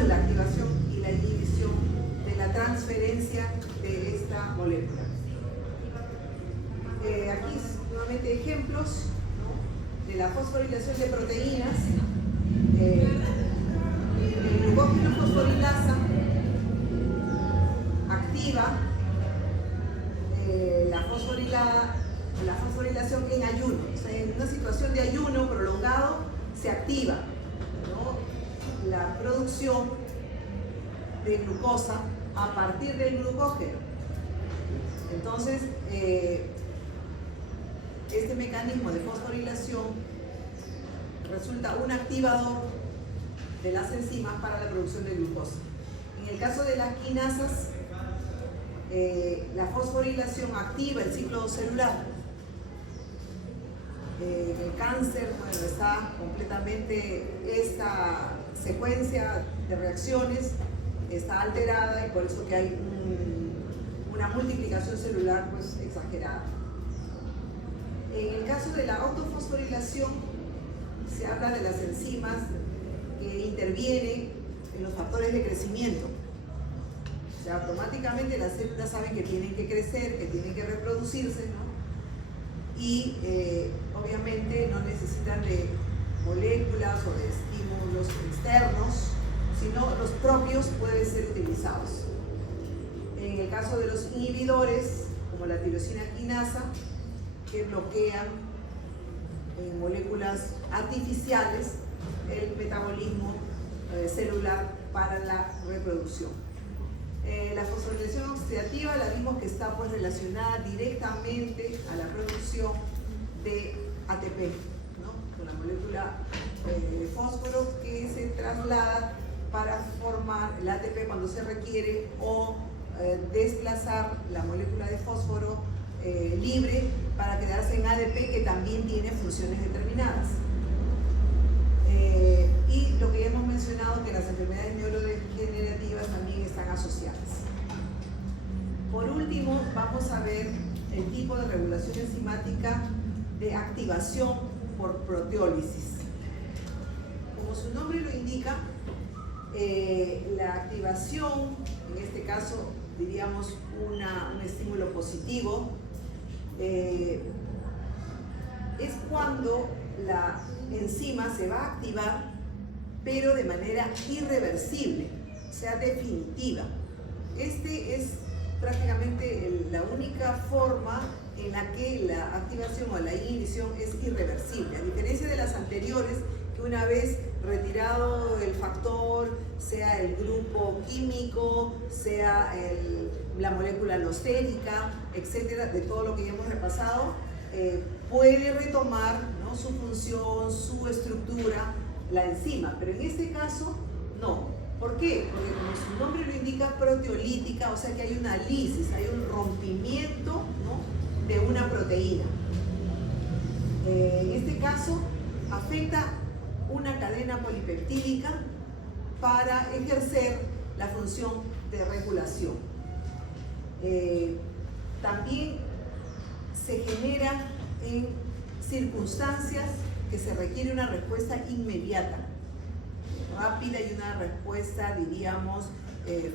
la activación y la inhibición de la transferencia de esta molécula. Aquí nuevamente ejemplos, ¿no?, de la fosforilación de proteínas. El glucógeno fosforilasa activa la fosforilación en ayuno. O sea, en una situación de ayuno prolongado se activa, ¿no?, la producción de glucosa a partir del glucógeno. Entonces, este mecanismo de fosforilación resulta un activador de las enzimas para la producción de glucosa. En el caso de las quinasas, la fosforilación activa el ciclo celular. El cáncer, bueno, está completamente, esta secuencia de reacciones está alterada, y por eso que hay una multiplicación celular pues exagerada. En el caso de la autofosforilación, se habla de las enzimas que intervienen en los factores de crecimiento. O sea, automáticamente las células saben que tienen que crecer, que tienen que reproducirse, ¿no? Y obviamente no necesitan de moléculas o de estímulos externos, sino los propios pueden ser utilizados. En el caso de los inhibidores, como la tirosina quinasa, que bloquean en moléculas artificiales el metabolismo celular para la reproducción. La fosforilación oxidativa la vimos que está pues relacionada directamente a la producción de ATP, ¿no?, con la molécula de fósforo que se traslada para formar el ATP cuando se requiere, o desplazar la molécula de fósforo libre para quedarse en ADP, que también tiene funciones determinadas. Y lo que ya hemos mencionado, que las enfermedades neurodegenerativas también están asociadas. Por último, vamos a ver el tipo de regulación enzimática de activación por proteólisis. Como su nombre lo indica, la activación, en este caso diríamos un estímulo positivo, es cuando la enzima se va a activar, pero de manera irreversible, o sea, definitiva. Este es prácticamente la única forma en la que la activación o la inhibición es irreversible, a diferencia de las anteriores, que una vez retirado el factor, sea el grupo químico, sea la molécula allosterica, etcétera, de todo lo que ya hemos repasado, puede retomar, ¿no?, su función, su estructura, la enzima, pero en este caso no. ¿Por qué? Porque como su nombre lo indica, proteolítica, o sea que hay una lisis, hay un rompimiento, ¿no?, de una proteína. En este caso afecta una cadena polipeptídica para ejercer la función de regulación. También se genera en circunstancias que se requiere una respuesta inmediata, rápida, y una respuesta, diríamos,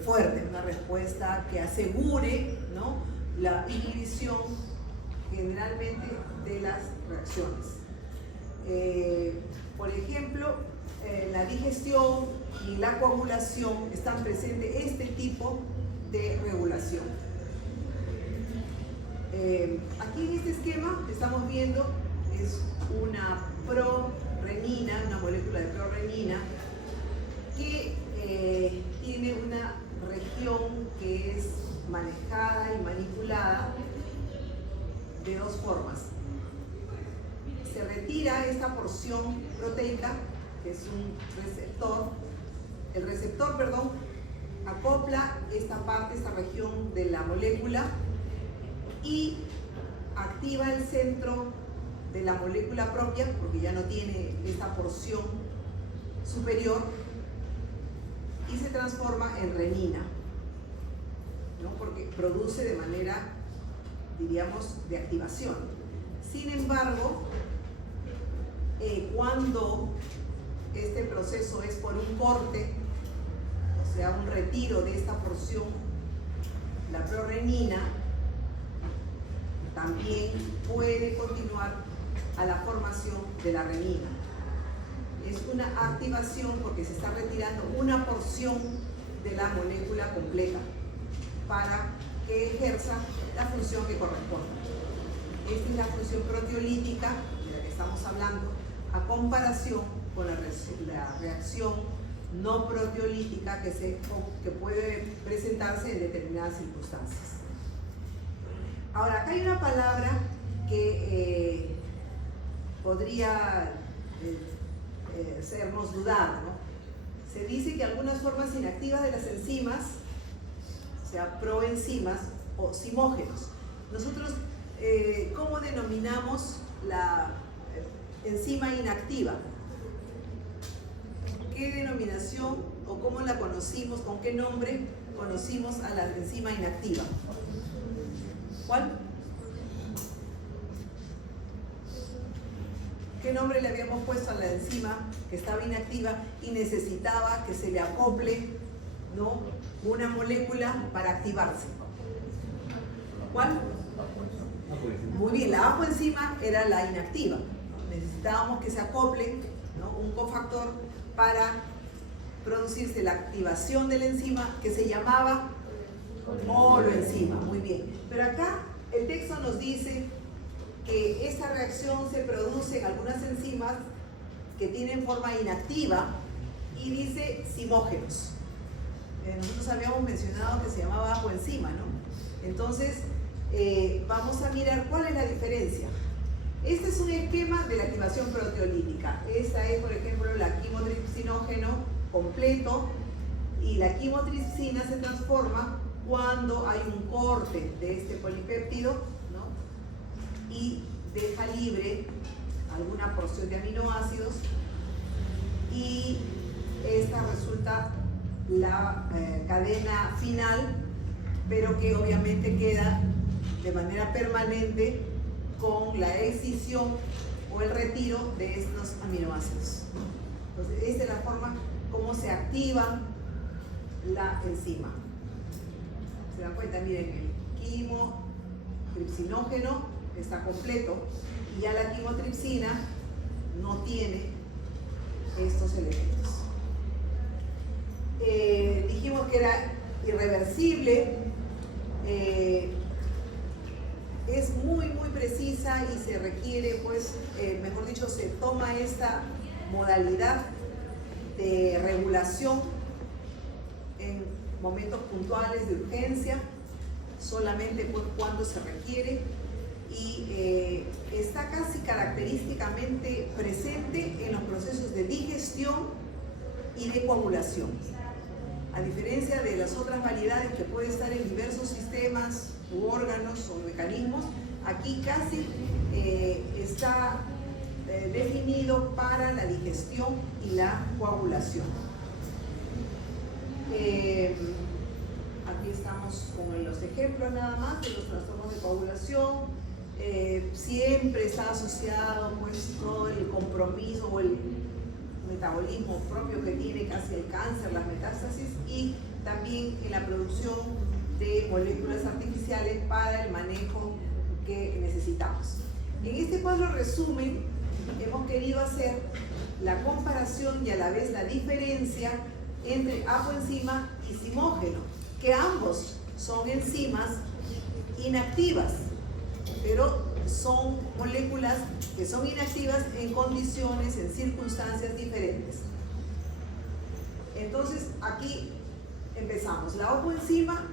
fuerte, una respuesta que asegure, ¿no?, la inhibición generalmente de las reacciones. Por ejemplo, la digestión y la coagulación están presentes este tipo de regulación. Aquí en este esquema que estamos viendo es una prorenina, una molécula de prorenina que tiene una región que es manejada y manipulada de dos formas. Se retira esta porción proteica, que es un receptor. El receptor, acopla esta parte, esta región de la molécula y activa el centro de la molécula propia, porque ya no tiene esta porción superior, y se transforma en renina, ¿no?, porque produce de manera, diríamos, de activación. Sin embargo, cuando este proceso es por un corte, o sea, un retiro de esta porción, la prorenina también puede continuar a la formación de la renina. Es una activación porque se está retirando una porción de la molécula completa para que ejerza la función que corresponde. Esta es la función proteolítica de la que estamos hablando, a comparación con la reacción no proteolítica que puede presentarse en determinadas circunstancias. Ahora, acá hay una palabra que podría hacernos dudar, ¿no? Se dice que algunas formas inactivas de las enzimas, o sea, proenzimas o simógenos. Nosotros, ¿cómo denominamos la enzima inactiva? ¿Qué denominación o cómo la conocimos, con qué nombre conocimos a la enzima inactiva? ¿Cuál? ¿Qué nombre le habíamos puesto a la enzima que estaba inactiva y necesitaba que se le acople, ¿no?, una molécula para activarse? ¿Cuál? Muy bien, la apoenzima era la inactiva. Necesitábamos que se acople, ¿no?, un cofactor para producirse la activación de la enzima que se llamaba holoenzima. Muy bien. Pero acá el texto nos dice que esta reacción se produce en algunas enzimas que tienen forma inactiva y dice simógenos. Nosotros habíamos mencionado que se llamaba apoenzima, ¿no? Entonces, vamos a mirar cuál es la diferencia. Este es un esquema de la activación proteolítica. Esta es, por ejemplo, la quimotripsinógeno completo, y la quimotripsina se transforma cuando hay un corte de este polipéptido, ¿no?, y deja libre alguna porción de aminoácidos, y esta resulta la cadena final, pero que obviamente queda de manera permanente con la escisión o el retiro de estos aminoácidos. Entonces, esta es la forma como se activa la enzima. ¿Se dan cuenta? Miren, el quimotripsinógeno está completo y ya la quimotripsina no tiene estos elementos. Dijimos que era irreversible. Es muy precisa y se requiere, pues, mejor dicho, se toma esta modalidad de regulación en momentos puntuales de urgencia, solamente pues cuando se requiere, y está casi característicamente presente en los procesos de digestión y de coagulación. A diferencia de las otras variedades que puede estar en diversos sistemas u órganos o mecanismos, aquí casi está definido para la digestión y la coagulación. Aquí estamos con los ejemplos nada más de los trastornos de coagulación. Siempre está asociado pues todo el compromiso o el metabolismo propio que tiene casi el cáncer, las metástasis, y también en la producción de moléculas artificiales para el manejo que necesitamos. En este cuadro resumen hemos querido hacer la comparación y a la vez la diferencia entre apoenzima y zimógeno, que ambos son enzimas inactivas, pero son moléculas que son inactivas en condiciones, en circunstancias diferentes. Entonces aquí empezamos. La apoenzima,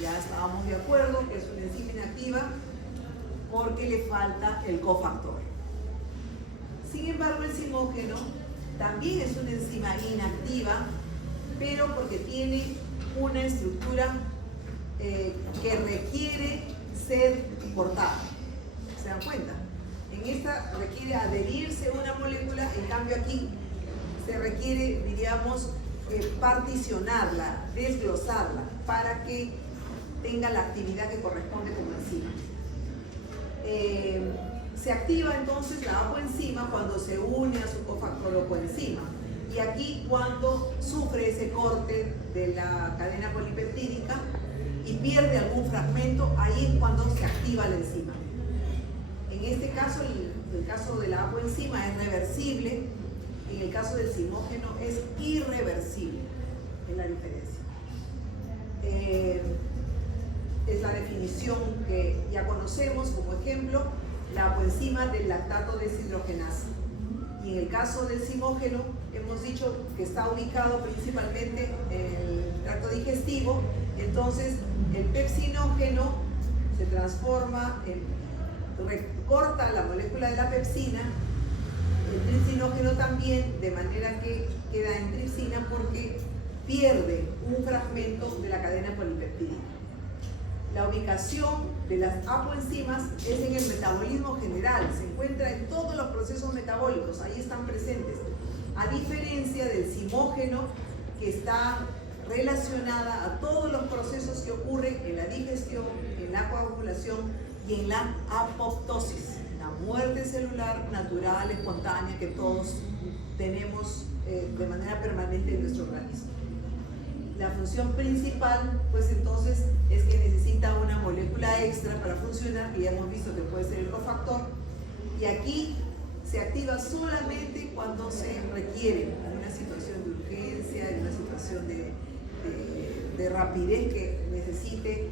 ya estábamos de acuerdo que es una enzima inactiva porque le falta el cofactor. Sin embargo, el zimógeno también es una enzima inactiva, pero porque tiene una estructura que requiere ser cortada. ¿Se dan cuenta? En esta requiere adherirse a una molécula, en cambio aquí se requiere, diríamos, particionarla, desglosarla, para que tenga la actividad que corresponde como enzima. Se activa entonces la apoenzima cuando se une a su cofactor o coenzima, y aquí cuando sufre ese corte de la cadena polipeptídica y pierde algún fragmento, ahí es cuando se activa la enzima. En este caso, el caso de la apoenzima es reversible, en el caso del zimógeno es irreversible, es la diferencia. Es la definición que ya conocemos como ejemplo, la apoenzima del lactato deshidrogenasa. Y en el caso del zimógeno, hemos dicho que está ubicado principalmente en el tracto digestivo, entonces el pepsinógeno se transforma recorta la molécula de la pepsina, el tripsinógeno también, de manera que queda en tripsina porque pierde un fragmento de la cadena polipeptídica. La ubicación de las apoenzimas es en el metabolismo general, se encuentra en todos los procesos metabólicos, ahí están presentes, a diferencia del zimógeno, que está relacionada a todos los procesos que ocurren en la digestión, en la coagulación y en la apoptosis, la muerte celular natural, espontánea, que todos tenemos de manera permanente en nuestro organismo. La función principal, pues entonces, es que necesita una molécula extra para funcionar, que ya hemos visto que puede ser el cofactor, y aquí se activa solamente cuando se requiere, en una situación de urgencia, en una situación de rapidez que necesite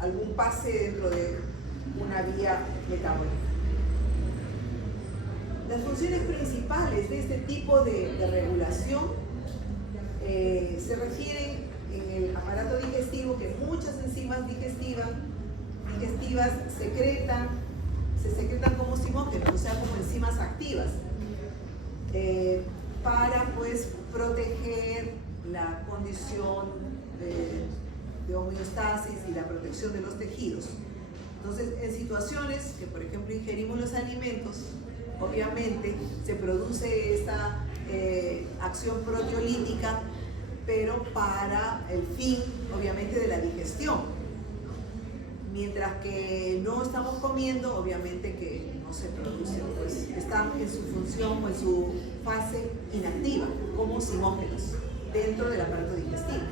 algún pase dentro de una vía metabólica. Las funciones principales de este tipo de regulación se refieren en el aparato digestivo, que muchas enzimas digestivas se secretan como zimógenos, o sea, como enzimas activas, para pues proteger la condición de homeostasis y la protección de los tejidos. Entonces, en situaciones que, por ejemplo, ingerimos los alimentos, obviamente se produce esta acción proteolítica, pero para el fin, obviamente, de la digestión. Mientras que no estamos comiendo, obviamente que no se produce, pues están en su función o en su fase inactiva, como zimógenos, dentro del aparato digestivo.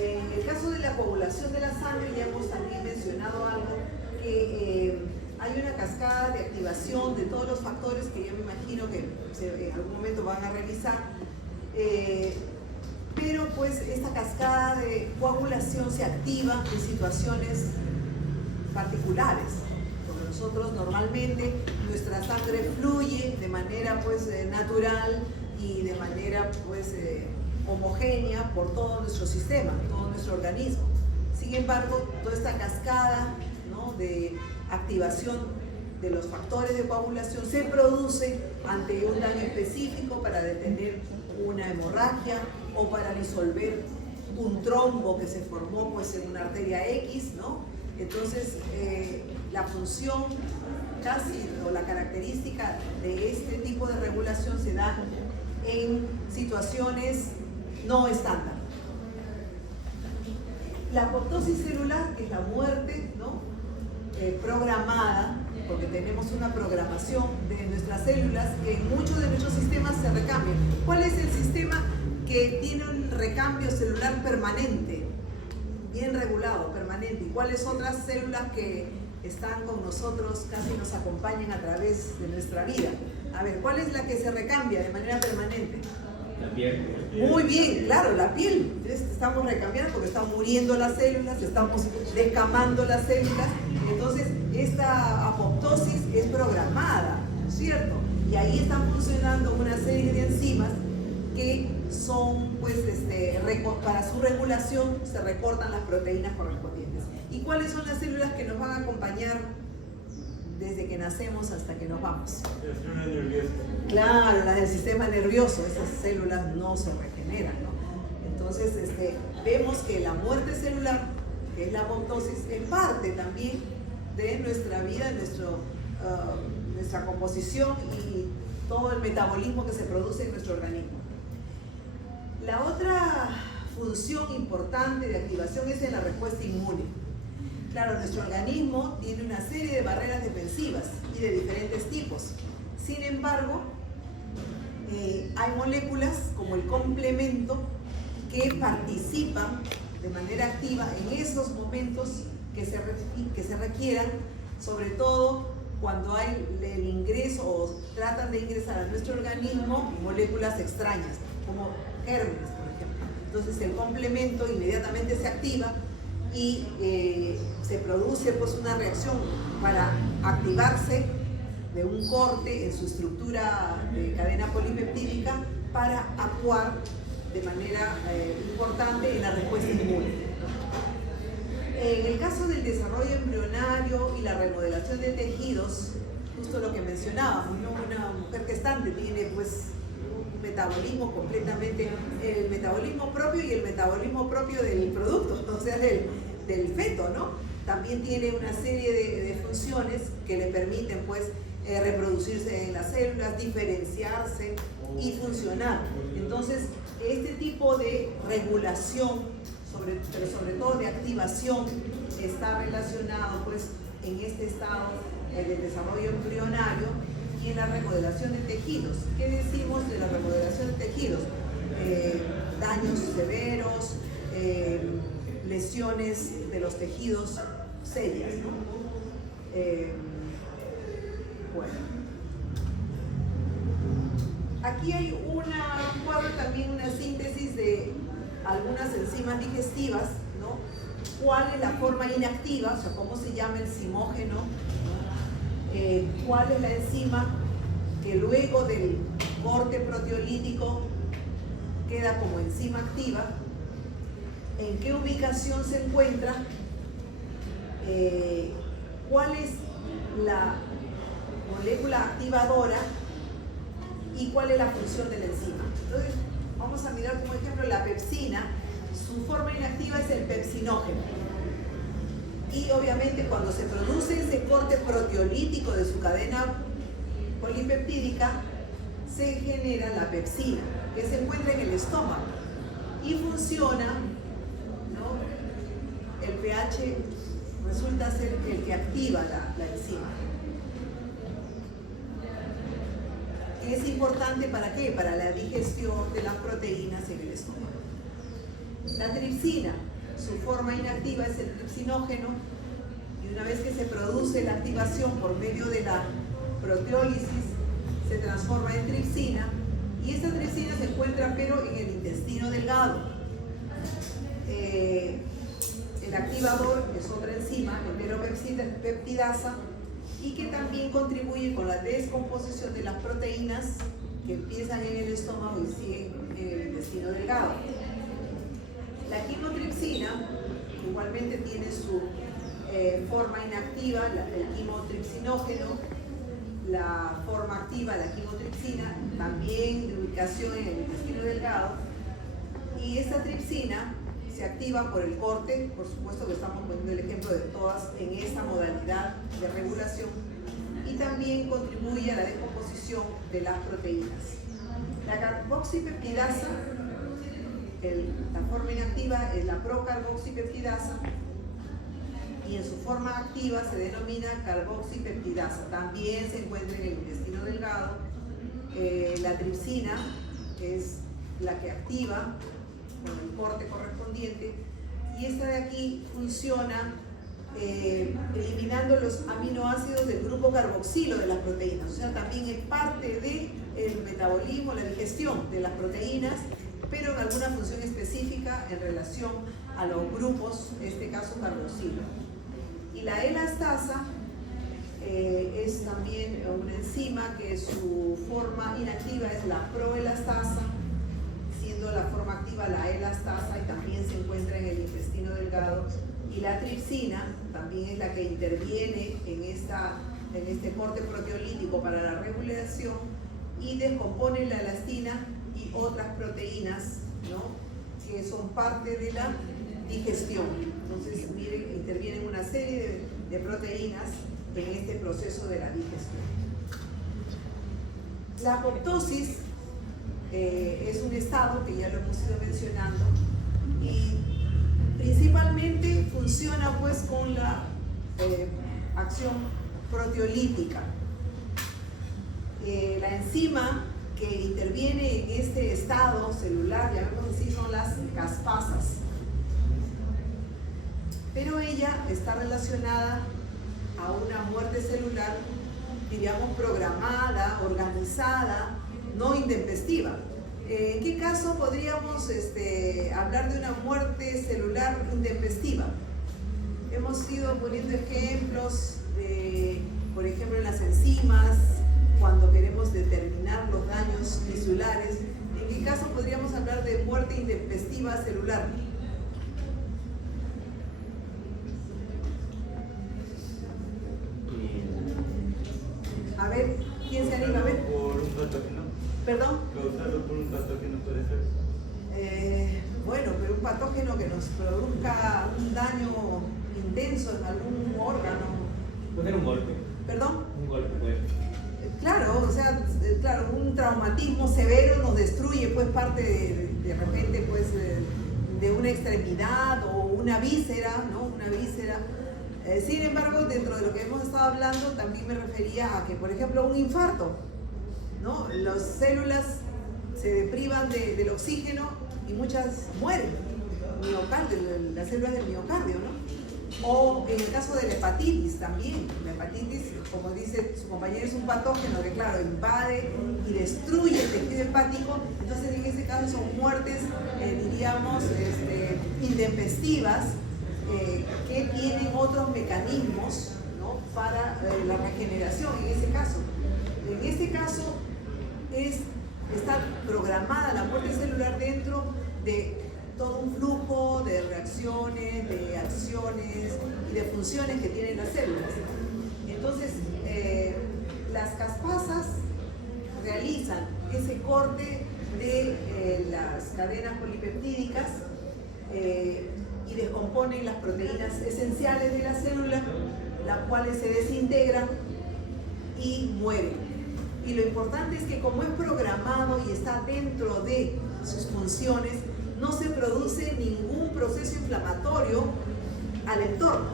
En el caso de la coagulación de la sangre, ya hemos también mencionado algo, que hay una cascada de activación de todos los factores que yo me imagino que en algún momento van a revisar, pero pues esta cascada de coagulación se activa en situaciones particulares. Porque nosotros normalmente nuestra sangre fluye de manera pues natural y de manera pues homogénea por todo nuestro sistema, todo nuestro organismo. Sin embargo, toda esta cascada, ¿no?, de activación de los factores de coagulación se produce ante un daño específico para detener una hemorragia o para disolver un trombo que se formó pues en una arteria X, ¿no? Entonces, la función casi o la característica de este tipo de regulación se da en situaciones no estándar. La apoptosis celular es la muerte, ¿no?, programada, porque tenemos una programación de nuestras células que en muchos de nuestros sistemas se recambian. ¿Cuál es el sistema que tiene un recambio celular permanente, bien regulado, permanente? ¿Y cuáles otras células que están con nosotros, casi nos acompañan a través de nuestra vida? A ver, ¿cuál es la que se recambia de manera permanente? La piel. Muy bien, claro, la piel. Entonces, estamos recambiando porque están muriendo las células, estamos descamando las células. Entonces, esta apoptosis es programada, ¿cierto? Y ahí están funcionando una serie de enzimas que son, pues, para su regulación se recortan las proteínas correspondientes. ¿Y cuáles son las células que nos van a acompañar desde que nacemos hasta que nos vamos? El sistema nervioso. Claro, las del sistema nervioso, esas células no se regeneran, ¿no? Entonces, vemos que la muerte celular, que es la apoptosis, es parte también de nuestra vida, nuestra composición y todo el metabolismo que se produce en nuestro organismo. La otra función importante de activación es en la respuesta inmune. Claro, nuestro organismo tiene una serie de barreras defensivas y de diferentes tipos. Sin embargo, hay moléculas como el complemento que participan de manera activa en esos momentos que se requieran, sobre todo cuando hay el ingreso o tratan de ingresar a nuestro organismo moléculas extrañas, como gérmenes, por ejemplo. Entonces el complemento inmediatamente se activa y se produce pues una reacción para activarse de un corte en su estructura de cadena polipeptídica para actuar de manera importante en la respuesta inmune. En el caso del desarrollo embrionario y la remodelación de tejidos, justo lo que mencionábamos, ¿no? Una mujer gestante tiene pues un metabolismo completamente, el metabolismo propio y el metabolismo propio del producto, o sea, del feto, ¿no? También tiene una serie de funciones que le permiten pues reproducirse en las células, diferenciarse y funcionar. Entonces, este tipo de regulación, pero sobre todo de activación, está relacionado pues en este estado del desarrollo embrionario y en la remodelación de tejidos. ¿Qué decimos de la remodelación de tejidos? Daños severos, lesiones de los tejidos serias, ¿no? Bueno, aquí hay un cuadro también, una síntesis de algunas enzimas digestivas, ¿no? ¿Cuál es la forma inactiva? O sea, ¿cómo se llama el zimógeno? ¿Cuál es la enzima que luego del corte proteolítico queda como enzima activa? ¿En qué ubicación se encuentra? ¿Cuál es la molécula activadora? ¿Y cuál es la función de la enzima? Entonces, vamos a mirar como ejemplo la pepsina. Su forma inactiva es el pepsinógeno. Y obviamente cuando se produce ese corte proteolítico de su cadena polipeptídica, se genera la pepsina, que se encuentra en el estómago y funciona, ¿no? El pH resulta ser el que activa la enzima. Es importante ¿para qué? Para la digestión de las proteínas en el estómago. La tripsina, su forma inactiva es el tripsinógeno, y una vez que se produce la activación por medio de la proteólisis, se transforma en tripsina, y esta tripsina se encuentra pero en el intestino delgado. El activador es otra enzima, enteropeptidasa, y que también contribuye con la descomposición de las proteínas que empiezan en el estómago y siguen en el intestino delgado. La quimotripsina, igualmente tiene su forma inactiva, el quimotripsinógeno, la forma activa, la quimotripsina, también de ubicación en el intestino delgado, y esta tripsina se activa por el corte, por supuesto que estamos poniendo el ejemplo de todas en esta modalidad de regulación, y también contribuye a la descomposición de las proteínas. La carboxipeptidasa, la forma inactiva es la procarboxipeptidasa, y en su forma activa se denomina carboxipeptidasa. También se encuentra en el intestino delgado. La tripsina es la que activa con el corte correspondiente, y esta de aquí funciona eliminando los aminoácidos del grupo carboxilo de las proteínas, o sea, también es parte del metabolismo, la digestión de las proteínas, pero en alguna función específica en relación a los grupos, en este caso carboxilo. Y la elastasa es también una enzima que su forma inactiva es la proelastasa, siendo la forma activa la elastasa, y también se encuentra en el intestino delgado. Y la tripsina también es la que interviene en este corte proteolítico para la regulación y descompone la elastina y otras proteínas, ¿no?, que son parte de la digestión. Entonces, miren, intervienen una serie de proteínas en este proceso de la digestión. La apoptosis es un estado que ya lo hemos ido mencionando, y principalmente funciona pues con la acción proteolítica. La enzima que interviene en este estado celular, llamémoslo así, son las caspasas, pero ella está relacionada a una muerte celular, diríamos, programada, organizada, no intempestiva. ¿En qué caso podríamos hablar de una muerte celular intempestiva? Hemos ido poniendo ejemplos, por ejemplo, en las enzimas, cuando queremos determinar los daños tisulares. ¿En qué caso podríamos hablar de muerte intempestiva celular? A ver, ¿quién se anima? A ver. Por un patógeno. ¿Perdón? Causado por un patógeno puede ser. Bueno, pero un patógeno que nos produzca un daño intenso en algún órgano. Puede ser un golpe. ¿Perdón? Un golpe puede. Claro, o sea, claro, un traumatismo severo nos destruye pues parte de repente pues de una extremidad o una víscera, ¿no? Una víscera. Sin embargo, dentro de lo que hemos estado hablando, también me refería a que, por ejemplo, un infarto, ¿no? Las células se deprivan del oxígeno y muchas mueren. Miocardio, las células del miocardio, ¿no? O en el caso de la hepatitis también. La hepatitis, como dice su compañero, es un patógeno que, claro, invade y destruye el tejido hepático. Entonces, en ese caso son muertes, diríamos, intempestivas, que tienen otros mecanismos, ¿no?, para la regeneración en ese caso. En este caso está programada la muerte celular dentro de todo un flujo de reacciones, de acciones y de funciones que tienen las células. Entonces, las caspasas realizan ese corte de las cadenas polipeptídicas y descomponen las proteínas esenciales de la célula, las cuales se desintegran y mueren. Y lo importante es que, como es programado y está dentro de sus funciones, no se produce ningún proceso inflamatorio al entorno,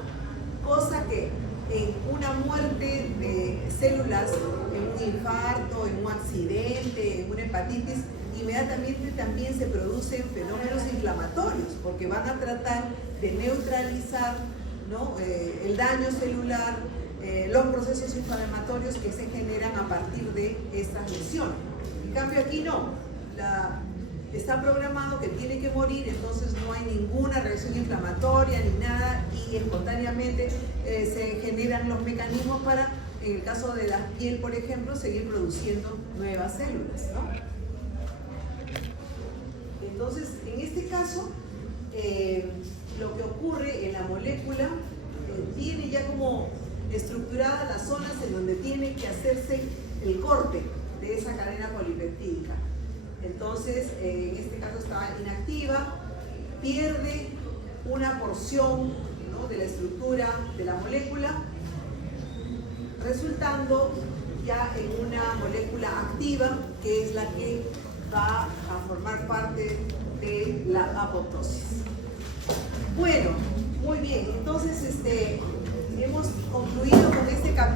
cosa que en una muerte de células, en un infarto, en un accidente, en una hepatitis, inmediatamente también se producen fenómenos inflamatorios, porque van a tratar de neutralizar, ¿no?, el daño celular, los procesos inflamatorios que se generan a partir de estas lesiones. En cambio aquí no, está programado que tiene que morir, entonces no hay ninguna reacción inflamatoria ni nada, y espontáneamente se generan los mecanismos para, en el caso de la piel, por ejemplo, seguir produciendo nuevas células, ¿no? Entonces, en este caso, lo que ocurre en la molécula tiene ya como estructuradas las zonas en donde tiene que hacerse el corte de esa cadena polipeptídica. Entonces, en este caso está inactiva, pierde una porción, ¿no?, de la estructura de la molécula, resultando ya en una molécula activa, que es la que va a formar parte de la apoptosis.